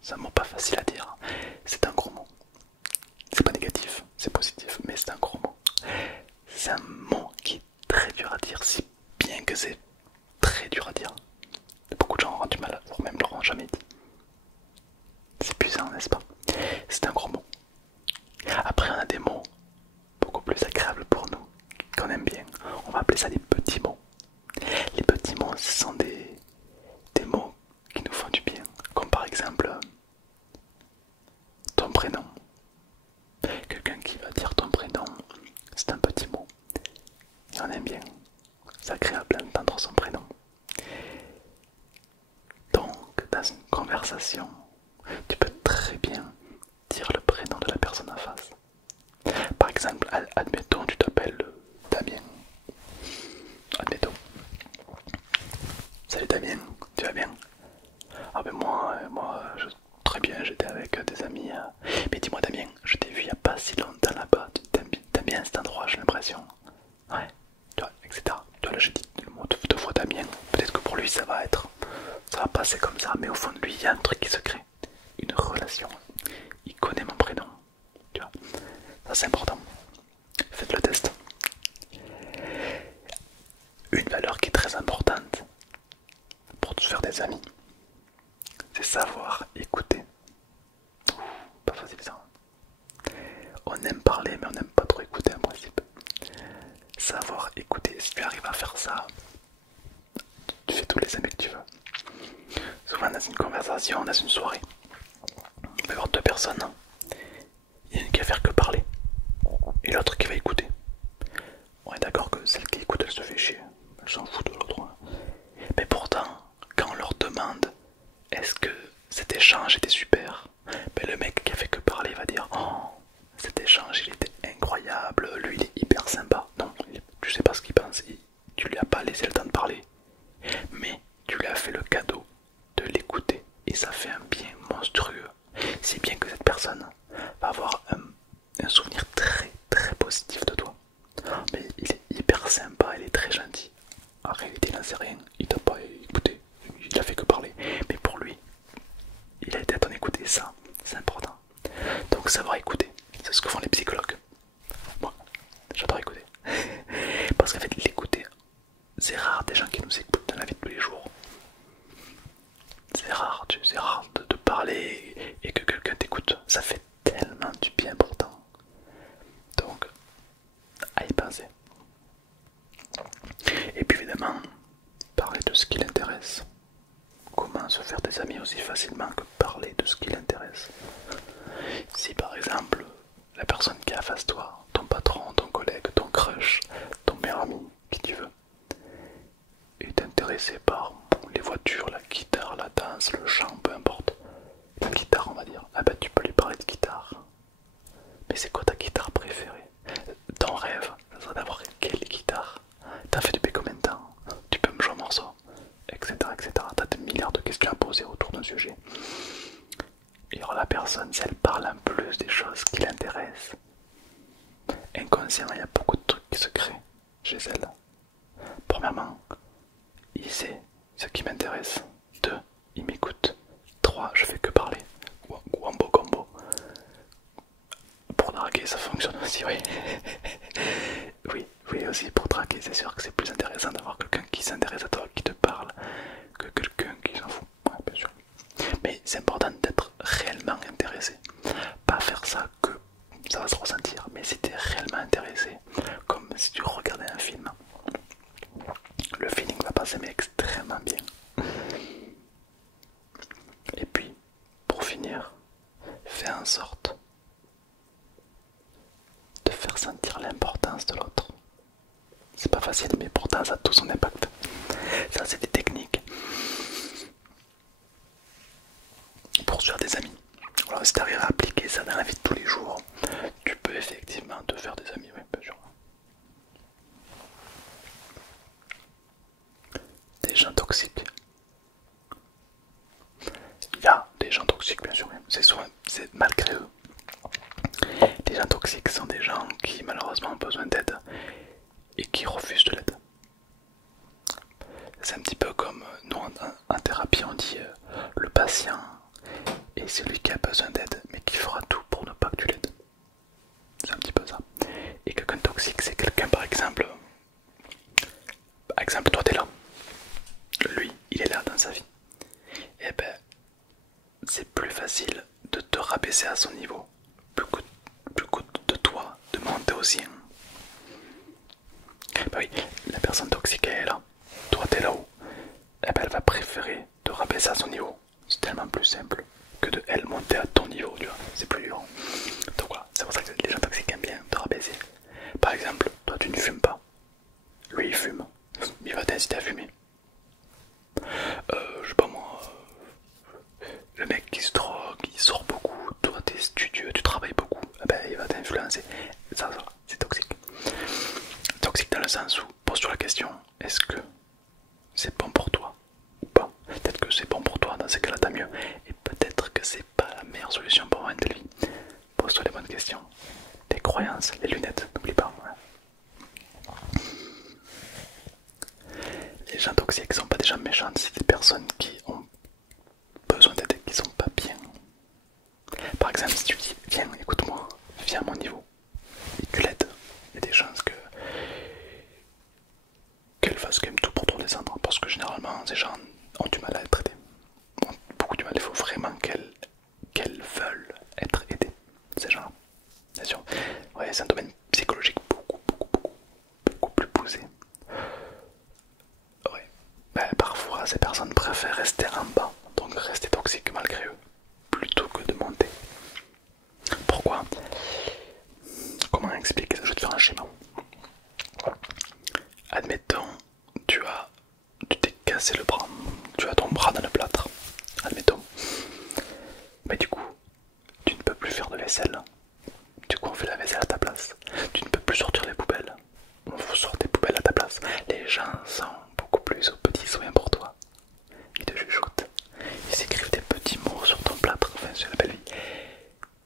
c'est un mot pas facile à dire. C'est un gros mot. C'est pas négatif, c'est positif, mais c'est un gros mot. C'est un mot qui est très dur à dire, si bien que c'est très dur à dire. Beaucoup de gens auront du mal, voire même l'auront jamais dit. C'est puissant, n'est-ce pas? C'est un gros mot. Après, on a des mots beaucoup plus agréables pour nous, qu'on aime bien. On va appeler ça des petits mots. Les petits mots, ce sont des mots qui nous font du bien, comme par exemple ton prénom. Quelqu'un qui va dire ton prénom, c'est un petit mot. Et on aime bien. C'est agréable d'entendre son prénom. Donc, dans une conversation, tu peux très bien dire le prénom de la personne en face. Par exemple, admettons, tu t'appelles Damien. Admettons. Salut Damien, tu vas bien? Ah ben très bien, j'étais avec des amis. Mais dis-moi Damien, je t'ai vu il n'y a pas si longtemps là-bas. T'aimes bien cet endroit, j'ai l'impression. Ouais, tu vois, etc. Tu vois, là j'ai dit le mot deux fois Damien. Peut-être que pour lui ça va être Ça va passer comme ça, mais au fond de lui, il y a un truc qui se crée. Une relation. Il connaît mon prénom. Tu vois, ça c'est important. Faites le test. Une valeur qui est très importante pour se faire des amis, c'est savoir écouter. Pas facile ça. On aime parler, mais on n'aime pas trop écouter en principe. Savoir écouter, si tu arrives à faire ça, tu fais tous les amis que tu veux. Souvent dans une conversation, dans une soirée, il peut y avoir deux personnes. Il y en a une qui va faire que parler, et l'autre qui va écouter. On est d'accord que celle qui écoute, elle se fait chier. Elle s'en fout de l'autre. Mais pourtant, quand on leur demande est-ce que cet échange était super, ben le mec qui a fait que parler va dire oh, cet échange il était incroyable, lui il est hyper sympa. Non, tu sais pas ce qu'il pense, tu lui as pas laissé le temps de parler, mais tu lui as fait le cadeau de l'écouter et ça fait un bien monstrueux. Si bien que cette personne va avoir un souvenir très très positif de toi. Mais il est hyper sympa, il est très gentil. En réalité, il n'en sait rien, il t'a pas écouté, il a fait que parler. Mais pour lui, il a été à ton écoute et ça, c'est important. Donc savoir écouter, c'est ce que font les psychologues. Moi, j'adore écouter. Parce qu'en fait, l'écouter, c'est rare des gens qui nous écoutent dans la vie de tous les jours. C'est rare, c'est rare de parler et que quelqu'un t'écoute. Ça fait tellement du bien pourtant. Donc, à y penser. Et puis évidemment, parler de ce qui l'intéresse. Comment se faire des amis aussi facilement que parler de ce qui l'intéresse. Si par exemple, la personne qui est en face de toi, ton patron, ton collègue, ton crush, ton meilleur ami, qui tu veux, est intéressé par les voitures, la guitare, la danse, le chant, peu importe. La guitare on va dire, ah bah tu peux lui parler de guitare. Mais c'est quoi ta guitare préférée? Ton rêve, ça serait d'avoir quelle guitare? T'as fait depuis combien de temps? Tu peux me jouer un morceau? Etc. etc. T'as des milliards de questions à poser autour d'un sujet. Et alors la personne, si elle parle en plus des choses qui l'intéressent, inconsciemment il y a beaucoup de trucs qui se créent chez elle. Premièrement, il sait ce qui m'intéresse. 2, il m'écoute. 3, je fais que parler. Wambo combo. Pour draguer, ça fonctionne aussi, oui. oui, aussi pour draguer, c'est sûr que c'est plus intéressant d'avoir quelqu'un qui s'intéresse à toi, qui te parle, que quelqu'un qui s'en fout. Ouais, bien sûr. Mais c'est important d'être réellement intéressé. Pas faire ça que ça va se ressentir, mais si tu es réellement intéressé, comme si tu regardais un film, le feeling va passer mais extrêmement bien. Et puis, pour finir, fais en sorte de faire sentir l'importance de l'autre. C'est pas facile, mais pourtant ça a tout son impact. Ça, c'est des techniques pour se faire des amis. Alors, si tu arrives à appliquer ça dans la vie de tous les jours, tu peux effectivement te faire des amis, oui, bien sûr. Des gens toxiques. Il y a des gens toxiques, bien sûr, c'est malgré eux. Les gens toxiques sont des gens qui malheureusement ont besoin d'aide et qui refusent de l'aide. C'est un petit peu comme nous en thérapie on dit le patient est celui qui a besoin d'aide mais qui fera tout pour ne pas que tu l'aides. C'est un petit peu ça. Et quelqu'un de toxique c'est quelqu'un par exemple toi t'es là, lui il est là dans sa vie. Et ben c'est plus facile de te rabaisser à son niveau plus que de toi de monter au sien. Bah oui, la personne toxique elle est là, toi t'es là-haut, eh ben elle va préférer te rabaisser à son niveau. C'est tellement plus simple que de elle monter à ton niveau, tu vois, c'est plus dur. Donc voilà, c'est pour ça que les gens toxiques aiment bien te rabaisser. Par exemple, toi tu ne fumes pas, lui il fume, il va t'inciter à fumer. Je sais pas moi, le mec qui se drogue, il sort beaucoup, toi t'es studieux, tu travailles beaucoup, eh ben il va t'influencer. Ça c'est toxique. Toxique dans le sens où, pose-toi la question, est-ce que c'est bon pour toi ou pas? Peut-être que c'est bon pour toi, dans ces cas-là tant mieux. Et peut-être que c'est pas la meilleure rester toxiques malgré eux, plutôt que de monter. Pourquoi? Comment expliquer ça? Je vais te faire un schéma. Admettons, tu t'es cassé le bras, tu as ton bras dans le plâtre, admettons. Mais du coup, tu ne peux plus faire de vaisselle. Du coup, on fait la vaisselle à ta place. Tu ne peux plus sortir les poubelles. On sort des poubelles à ta place. Les gens sont beaucoup plus aux petits soins pour toi. Ils te chuchotent. Ils écrivent des petits mots sur ton plâtre. Enfin, c'est la belle vie.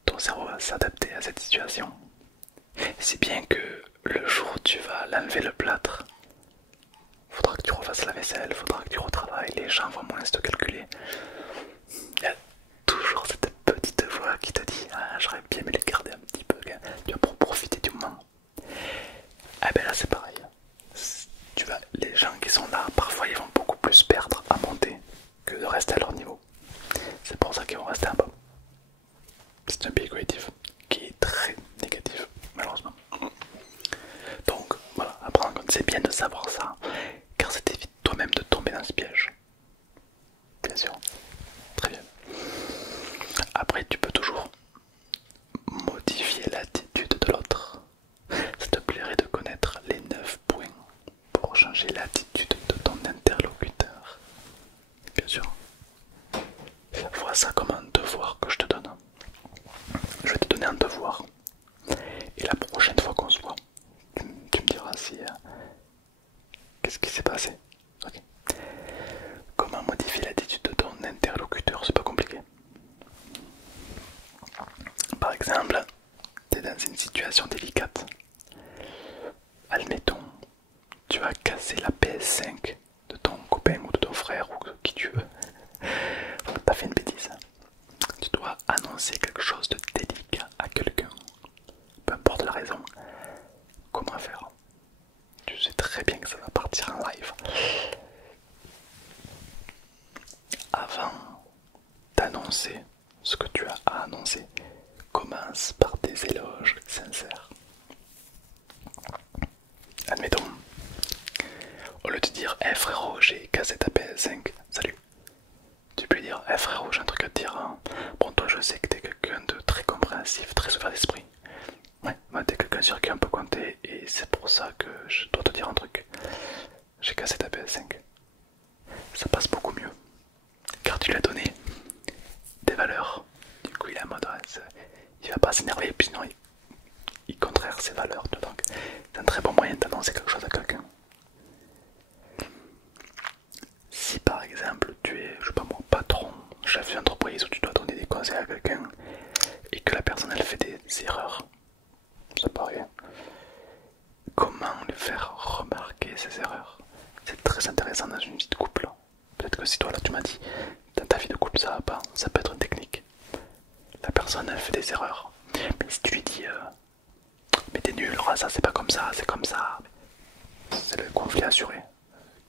Ton cerveau va s'adapter à cette situation. Si bien que le jour où tu vas l'enlever le plâtre, faudra que tu refasses la vaisselle, faudra que tu retravailles, les gens vont moins te calculer. Il y a toujours cette petite voix qui te dit ah, j'aurais bien aimé les garder un petit peu, tu vas pour profiter du moment. Ah ben là c'est pareil. Les gens qui sont là, parfois ils vont beaucoup plus perdre à monter que de rester à leur niveau. C'est pour ça qu'ils vont rester en bas. C'est un biais cognitif qui est très négatif, malheureusement. Donc voilà, à prendre en compte, c'est bien de savoir ça, car ça t'évite toi-même de tomber dans ce piège. Bien sûr, très bien. Après, tu peux toujours modifier l'attitude de l'autre. Ça te plairait de connaître les 9 points pour changer l'attitude de ton interlocuteur. Bien sûr. Vois ça comme un devoir que je te donne. Je vais te donner un devoir. Et la prochaine fois qu'on se voit, tu me diras si... qu'est-ce qui s'est passé? Ok. Comment modifier l'attitude de ton interlocuteur? C'est pas compliqué. Par exemple, tu es dans une situation délicate. Admettons, tu as cassé la PS5 de ton copain ou de ton frère ou de qui tu veux. T'as fait une bêtise. Tu dois annoncer quelque chose de délicat à quelqu'un. Peu importe la raison. Comment faire? Tu sais très bien que ça va partir en live. Avant d'annoncer ce que tu as à annoncer, commence par des éloges sincères. Admettons, au lieu de dire hey frérot, j'ai cassé ta PS5, salut. Tu peux lui dire hey frérot, j'ai un truc à te dire. Hein. Bon, toi, je sais que t'es quelqu'un de très compréhensif, très ouvert d'esprit. Ouais, bah, t'es quelqu'un sur qui on peut compter et c'est pour ça que je dois te dire un truc. J'ai cassé ta PS5. Ça passe beaucoup mieux car tu lui as donné des valeurs. Du coup, il est en mode ouais, il va pas s'énerver et puis sinon il contraire ses valeurs. Donc, c'est un très bon moyen d'annoncer quelque chose à quelqu'un. Si par exemple tu es, je sais pas moi, patron, chef d'entreprise où tu dois donner des conseils à quelqu'un et que la personne elle fait des erreurs, c'est pareil. Comment lui faire remarquer ces erreurs? C'est très intéressant dans une vie de couple. Peut-être que si toi là tu m'as dit dans ta vie de couple ça va pas, ça peut être une technique. La personne elle fait des erreurs. Mais si tu lui dis mais t'es nul, ça c'est pas comme ça, c'est comme ça. C'est le conflit assuré.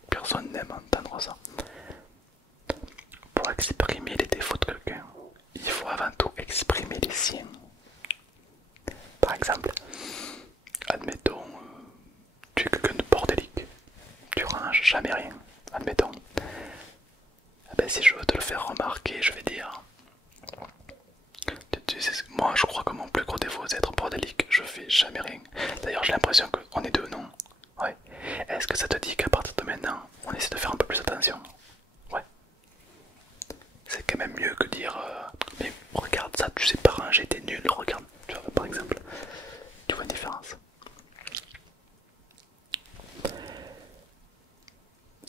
Personne n'aime entendre ça. Pour exprimer les défauts de quelqu'un, il faut avant tout exprimer les siens. Par exemple, admettons, tu es quelqu'un de bordélique, tu ranges jamais rien. Admettons, ben, si je veux te le faire remarquer, je vais dire moi je crois que mon plus gros défaut c'est d'être bordélique, je fais jamais rien. D'ailleurs j'ai l'impression qu'on est deux, non? Ouais. Est-ce que ça te dit qu'à partir de maintenant, on essaie de faire un peu plus attention? Ouais. C'est quand même mieux que dire mais regarde ça, tu sais pas ranger, t'es nul, regarde, tu vois par exemple. Tu vois une différence?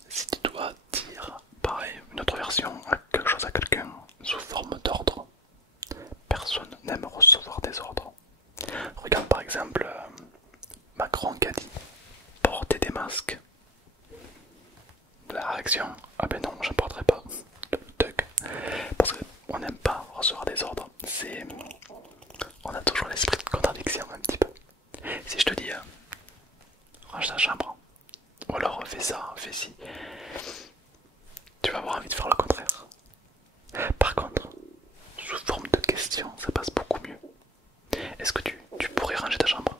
Si tu dois dire pareil, une autre version à quelque chose à quelqu'un sous forme d'ordre, personne n'aime recevoir des ordres. Regarde par exemple Macron qui a dit portez des masques. La réaction, ah ben non, j'en porterai pas. Parce qu'on n'aime pas recevoir des ordres. On a toujours l'esprit de contradiction un petit peu. Si je te dis range ta chambre, ou alors fais ça, fais ci, tu vas avoir envie de faire le contraire. Par contre, sous forme de question, ça passe beaucoup mieux. Est-ce que tu pourrais ranger ta chambre?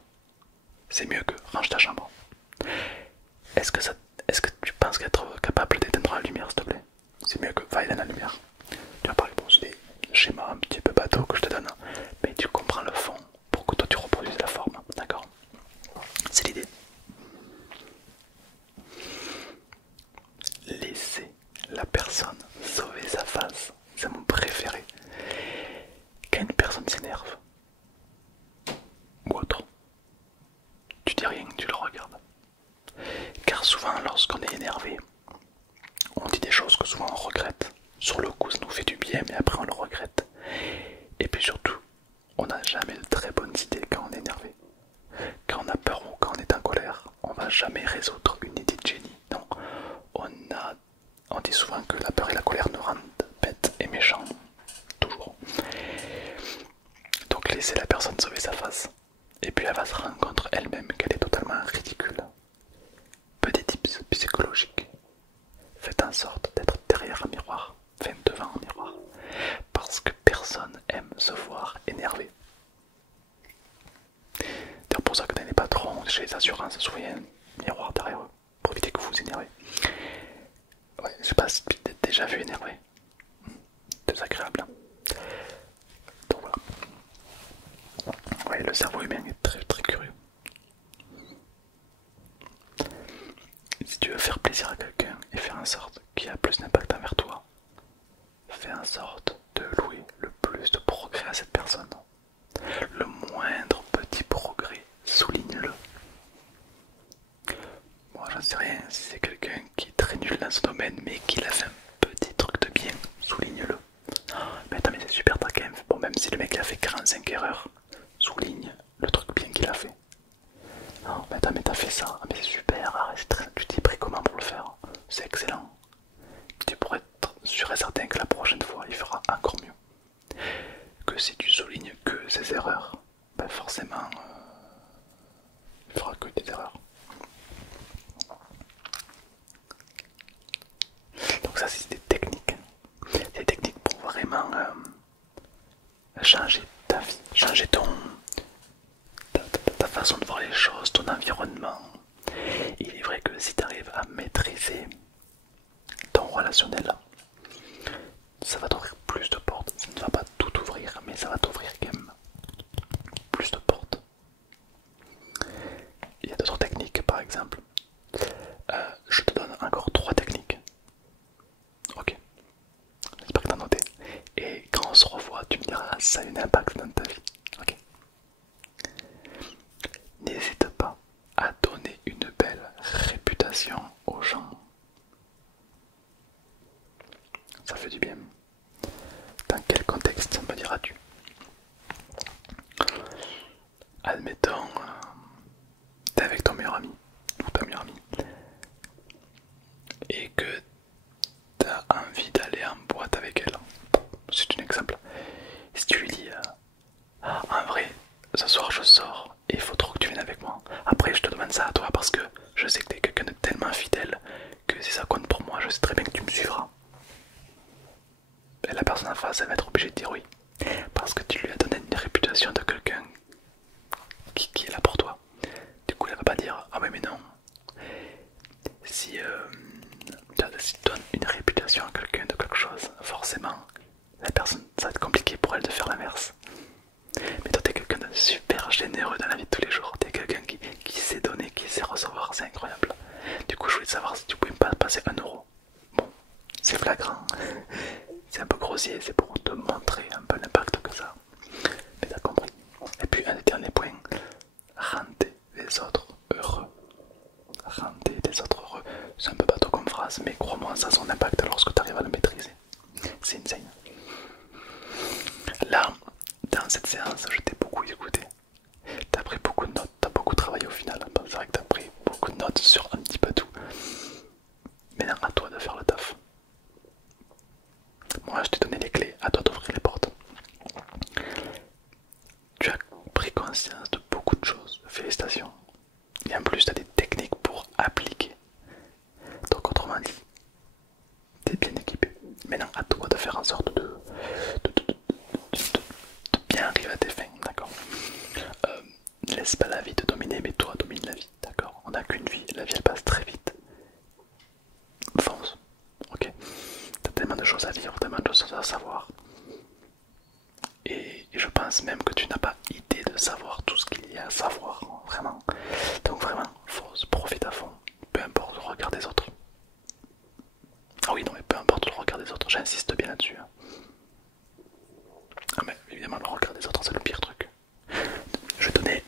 C'est mieux que range ta chambre. Est-ce que tu penses qu'être capable d'éteindre la lumière, s'il te plaît? C'est mieux que va éteindre la lumière. Sur le coup, ça nous fait du bien, mais après on le regrette. Et puis surtout, on n'a jamais de très bonnes idées quand on est énervé. Quand on a peur ou quand on est en colère, on va jamais résoudre une idée de génie. Non, on dit souvent que la peur et la colère nous rendent bêtes et méchants. Toujours. Donc laissez la personne sauver sa face. Et puis elle va se rendre compte elle-même qu'elle est totalement ridicule. Petit tips psychologique. Faites en sorte d'être derrière un miroir, enfin devant un miroir. Parce que personne aime se voir énervé. C'est pour ça que dans les patrons, chez les assurances, souvent il y a un miroir derrière eux pour éviter que vous vous énervez. Ouais, je sais pas si tu t'es déjà vu énervé. Désagréable. Hein. Donc voilà. Ouais, le cerveau humain est très très curieux. Si tu veux faire plaisir à quelqu'un et faire en sorte qu'il y ait plus d'impact envers toi, fais en sorte de louer le plus de progrès à cette personne. Le moindre petit progrès, souligne-le. Moi j'en sais rien, si c'est quelqu'un qui est très nul dans ce domaine mais qu'il a fait un petit truc de bien, souligne-le. Oh, mais attends, mais c'est super t'as quand même. Bon, même si le mec a fait 45 erreurs, souligne le truc bien qu'il a fait. Oh, mais attends, mais t'as fait ça, ah, mais c'est super, arrête, tu t'es pris comment pour le faire? C'est excellent. Tu pourrais être sûr et certain que la prochaine fois il fera encore mieux. Que si tu soulignes que ses erreurs, ben forcément il fera que des erreurs. Donc ça c'est des techniques. Des techniques pour vraiment changer ta vie, changer ta façon de voir les choses, ton environnement. Il est vrai que si tu arrives à maîtriser ton relationnel, ça va t'ouvrir plus de portes. Ça ne va pas tout ouvrir, mais ça va t'ouvrir quand même plus de portes. Il y a d'autres techniques, par exemple. Je te donne encore 3 techniques. Ok, j'espère que tu as noté. Et quand on se revoit, tu me diras si ça a un impact dans ta vie. Ok. N'hésite pas à donner une belle réputation aux gens. Ça fait du bien. Dans quel contexte me diras-tu? Admettons, t'es avec ton meilleur ami ou ta meilleure amie et que t'as envie d'aller en boîte avec elle. C'est un exemple. Si tu lui dis en vrai, ce soir je sors et il faut trop que tu viennes avec moi. Après, je te demande ça à toi parce que je sais que t'es quelqu'un de tellement fidèle que si ça compte pour moi, je sais très bien que tu me suivras. Et la personne en face, elle va être obligée de dire oui. Parce que tu lui as donné une réputation de quelqu'un qui est là pour toi. Du coup, elle va pas dire ah ouais, mais non. Si tu donnes une réputation à quelqu'un de quelque chose, forcément, la personne, ça va être compliqué pour elle de faire l'inverse. Mais toi, t'es quelqu'un de super généreux dans la vie de tous les jours. T'es quelqu'un qui sait donner, qui sait recevoir, c'est incroyable. Du coup, je voulais savoir si tu pouvais me passer 1€. Bon, c'est flagrant, c'est un peu grossier, c'est pour te montrer un peu l'impact que ça a. Mais t'as compris. Et puis, un des derniers points, rendez les autres heureux. Rendez les autres heureux. C'est un peu bateau comme phrase, mais crois-moi, ça a son impact lorsque tu arrives à le maîtriser. C'est insane. Là, dans cette séance, je t'ai beaucoup écouté. T'as pris beaucoup de notes, t'as beaucoup travaillé au final. C'est vrai que t'as pris beaucoup de notes sur un petit peu tout. Maintenant, à toi de faire le taf. Moi, je t'ai donné les clés, à toi d'ouvrir les portes. Tu as pris conscience de beaucoup de choses, félicitations. Et en plus, tu as des techniques pour appliquer. Donc, autrement dit, tu es bien équipé. Maintenant, à toi de faire en sorte de bien arriver à tes fins, d'accord? Laisse pas la vie te dominer, mais toi domine la vie, d'accord? On n'a qu'une vie, la vie elle passe très vite. Fonce, ok? T'as tellement de choses à vivre, tellement de choses à savoir. Et je pense même que tu n'as pas idée de savoir tout ce qu'il y a à savoir, vraiment. Donc vraiment, fonce, profite à fond, peu importe le regard des autres. Ah oui, non, mais peu importe le regard des autres, j'insiste bien là-dessus. Hein. Ah mais évidemment, le regard des autres, c'est le pire truc. Je vais donner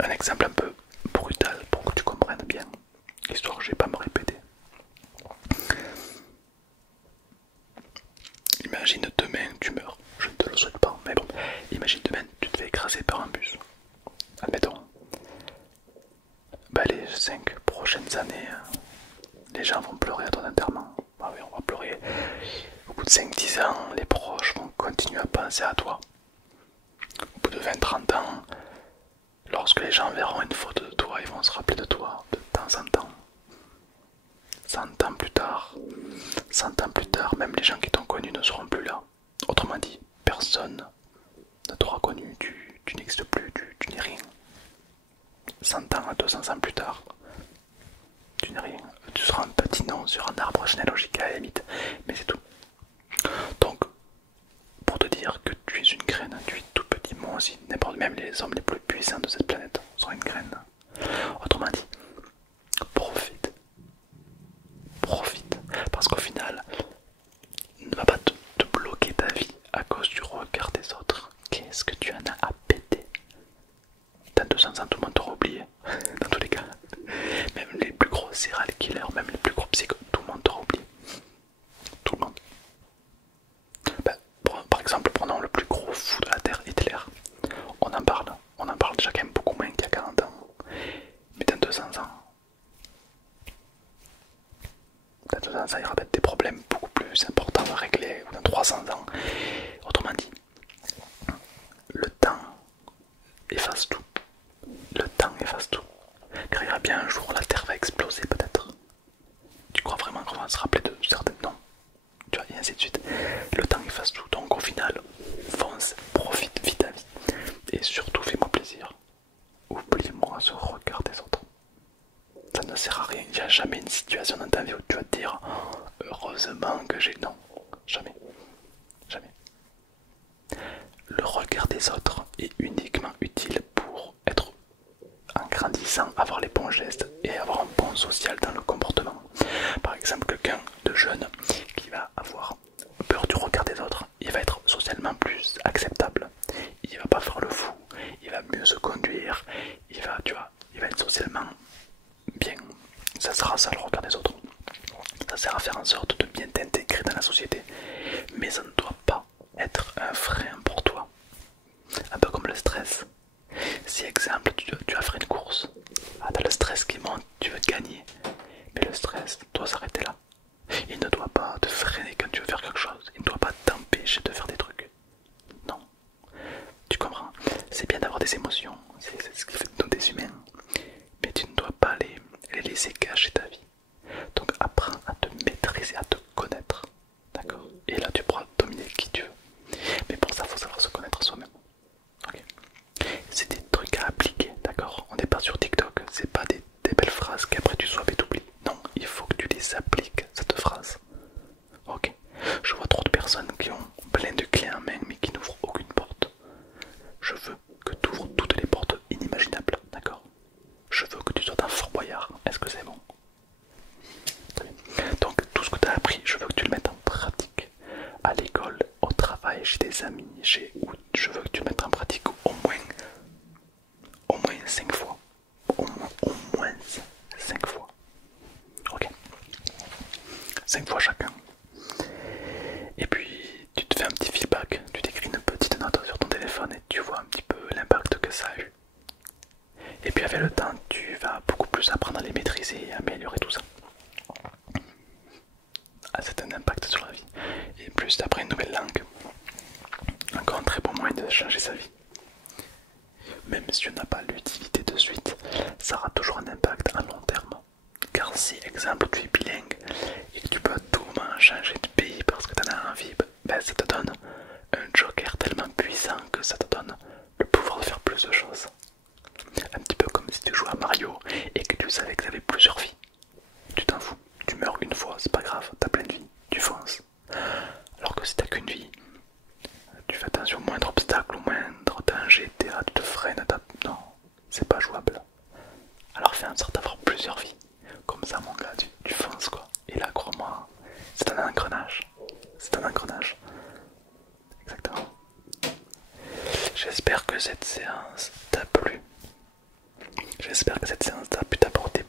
un exemple un peu brutal pour que tu comprennes bien, histoire que je vais pas me répéter. imagine demain tu meurs, je ne te le souhaite pas, mais bon, imagine demain tu te fais écraser par un bus. Admettons, bah, les 5 prochaines années, les gens vont pleurer à ton enterrement. Ah oui, on va pleurer. Au bout de 5-10 ans, les proches vont continuer à penser à toi. Au bout de 20-30 ans, lorsque les gens verront une photo de toi, ils vont se rappeler de toi de temps en temps. 100 ans plus tard, 100 ans plus tard, même les gens qui t'ont connu ne seront plus là. Autrement dit, personne ne t'aura connu, tu n'existes plus, tu n'es rien. 100 ans à 200 ans plus tard, tu n'es rien. Tu seras un petit nom sur un arbre généalogique à la limite, mais c'est tout. Donc, pour te dire que tu es une graine, tu es tout petit, moi aussi, n'importe, même les hommes les plus puissants de cette planète sont une graine. Autrement dit, profite. Profite. Parce qu'au final, ne va pas te bloquer ta vie à cause du regard des autres. Qu'est-ce que tu en as à péter? Dans 200 ans, tout le monde t'aura oublié. Dans tous les cas. Même les plus gros serial killers, même les plus gros psychos, tout le monde t'aura oublié. Tout le monde. Ben, par exemple, prenons le plus gros fou de la Terre, Hitler. On en parle déjà quand même beaucoup moins qu'il y a 40 ans. Mais dans 200 ans, il y aura peut-être des problèmes beaucoup plus importants à régler, ou dans 300 ans. Autrement dit, le temps efface tout. Le temps efface tout. Car il y aura bien un jour, la Terre va exploser peut-être. Tu crois vraiment qu'on va se rappeler de certaines... Non. Tu vois, et ainsi de suite. Le temps efface tout. Donc au final, fonce, profite, vis ta vie. Et surtout, fais-moi plaisir. Oublie-moi ce regard des autres. Ça ne sert à rien. Il n'y a jamais une situation dans ta vie où tu vas te dire heureusement que j'ai... Non, jamais. Jamais. Le regard des autres est uniquement utile pour être, en grandissant, avoir les bons gestes et avoir un bon social dans le comportement. Par exemple, quelqu'un de jeune qui va avoir peur du regard des autres, il va être socialement plus acceptable. Il va pas faire le fou, il va mieux se conduire, il va, tu vois, il va être socialement bien. Ça sera ça le regard des autres. Ça sert à faire en sorte de bien t'intégrer dans la société. Mais ça ne doit pas être un frein pour toi. Un peu comme le stress. Si exemple tu vas faire une course, t'as le stress qui monte, tu veux gagner. Mais le stress doit s'arrêter là. Il ne doit pas te freiner quand tu veux faire quelque chose. Il ne doit pas t'empêcher de faire des trucs. Non. Tu comprends? C'est bien d'avoir des émotions. C'est ce qui fait de nous des humains. Mais tu ne dois pas les laisser cacher ta vie. Donc apprends à te maîtriser, à te connaître. D'accord? Et là tu pourras dominer qui tu veux. Mais pour ça, il faut savoir se connaître soi-même. Ok? C'est des trucs à appliquer, d'accord? On n'est pas sur TikTok, c'est pas des belles phrases qu'après tu sois et t'oublies. Non, il faut que tu les appliques, cette phrase. Ok? Je vois trop de personnes qui ont plein de clés en main mais qui n'ouvrent aucune porte. Je veux que tu ouvres toutes les portes inimaginables, d'accord? Je veux que tu sois un Fort Boyard. Est-ce que c'est bon? Donc tout ce que tu as appris, je veux que tu le mettes en pratique. À l'école, au travail, chez des amis, je veux que tu le mettes en pratique au moins 5 fois. Au moins 5 fois. Ok? 5 fois chacun. Et puis tu te fais un petit feedback, tu t'écris une petite note sur ton téléphone et tu vois un petit peu l'impact que ça a eu. Et puis avec le temps, tu vas beaucoup plus apprendre à les maîtriser et améliorer tout ça. C'est un impact sur la vie. Et plus tu apprends une nouvelle langue, encore un très bon moyen de changer sa vie. Même si tu n'as pas l'utilité de suite, ça aura toujours un impact à long terme. Car si, exemple, tu es bilingue et que tu peux à tout moment changer de pays parce que tu en as envie, ben, ça te donne un joker tellement puissant que ça te donne le pouvoir de faire plus de choses. Un petit peu comme si tu jouais à Mario et que tu savais que tu avais plusieurs vies. Tu t'en fous, tu meurs une fois, c'est pas grave, t'as plein de vies, tu fonces. Alors que si t'as qu'une vie, tu fais attention au moindre obstacle, au moindre danger, t'es là, tu te freines, non, c'est pas jouable. Alors fais en sorte d'avoir plusieurs vies. Comme ça mon gars, tu fonces quoi. Et là crois-moi, c'est un engrenage. C'est un engrenage. Exactement. J'espère que cette séance t'a plu. J'espère que cette séance t'a pu t'apporter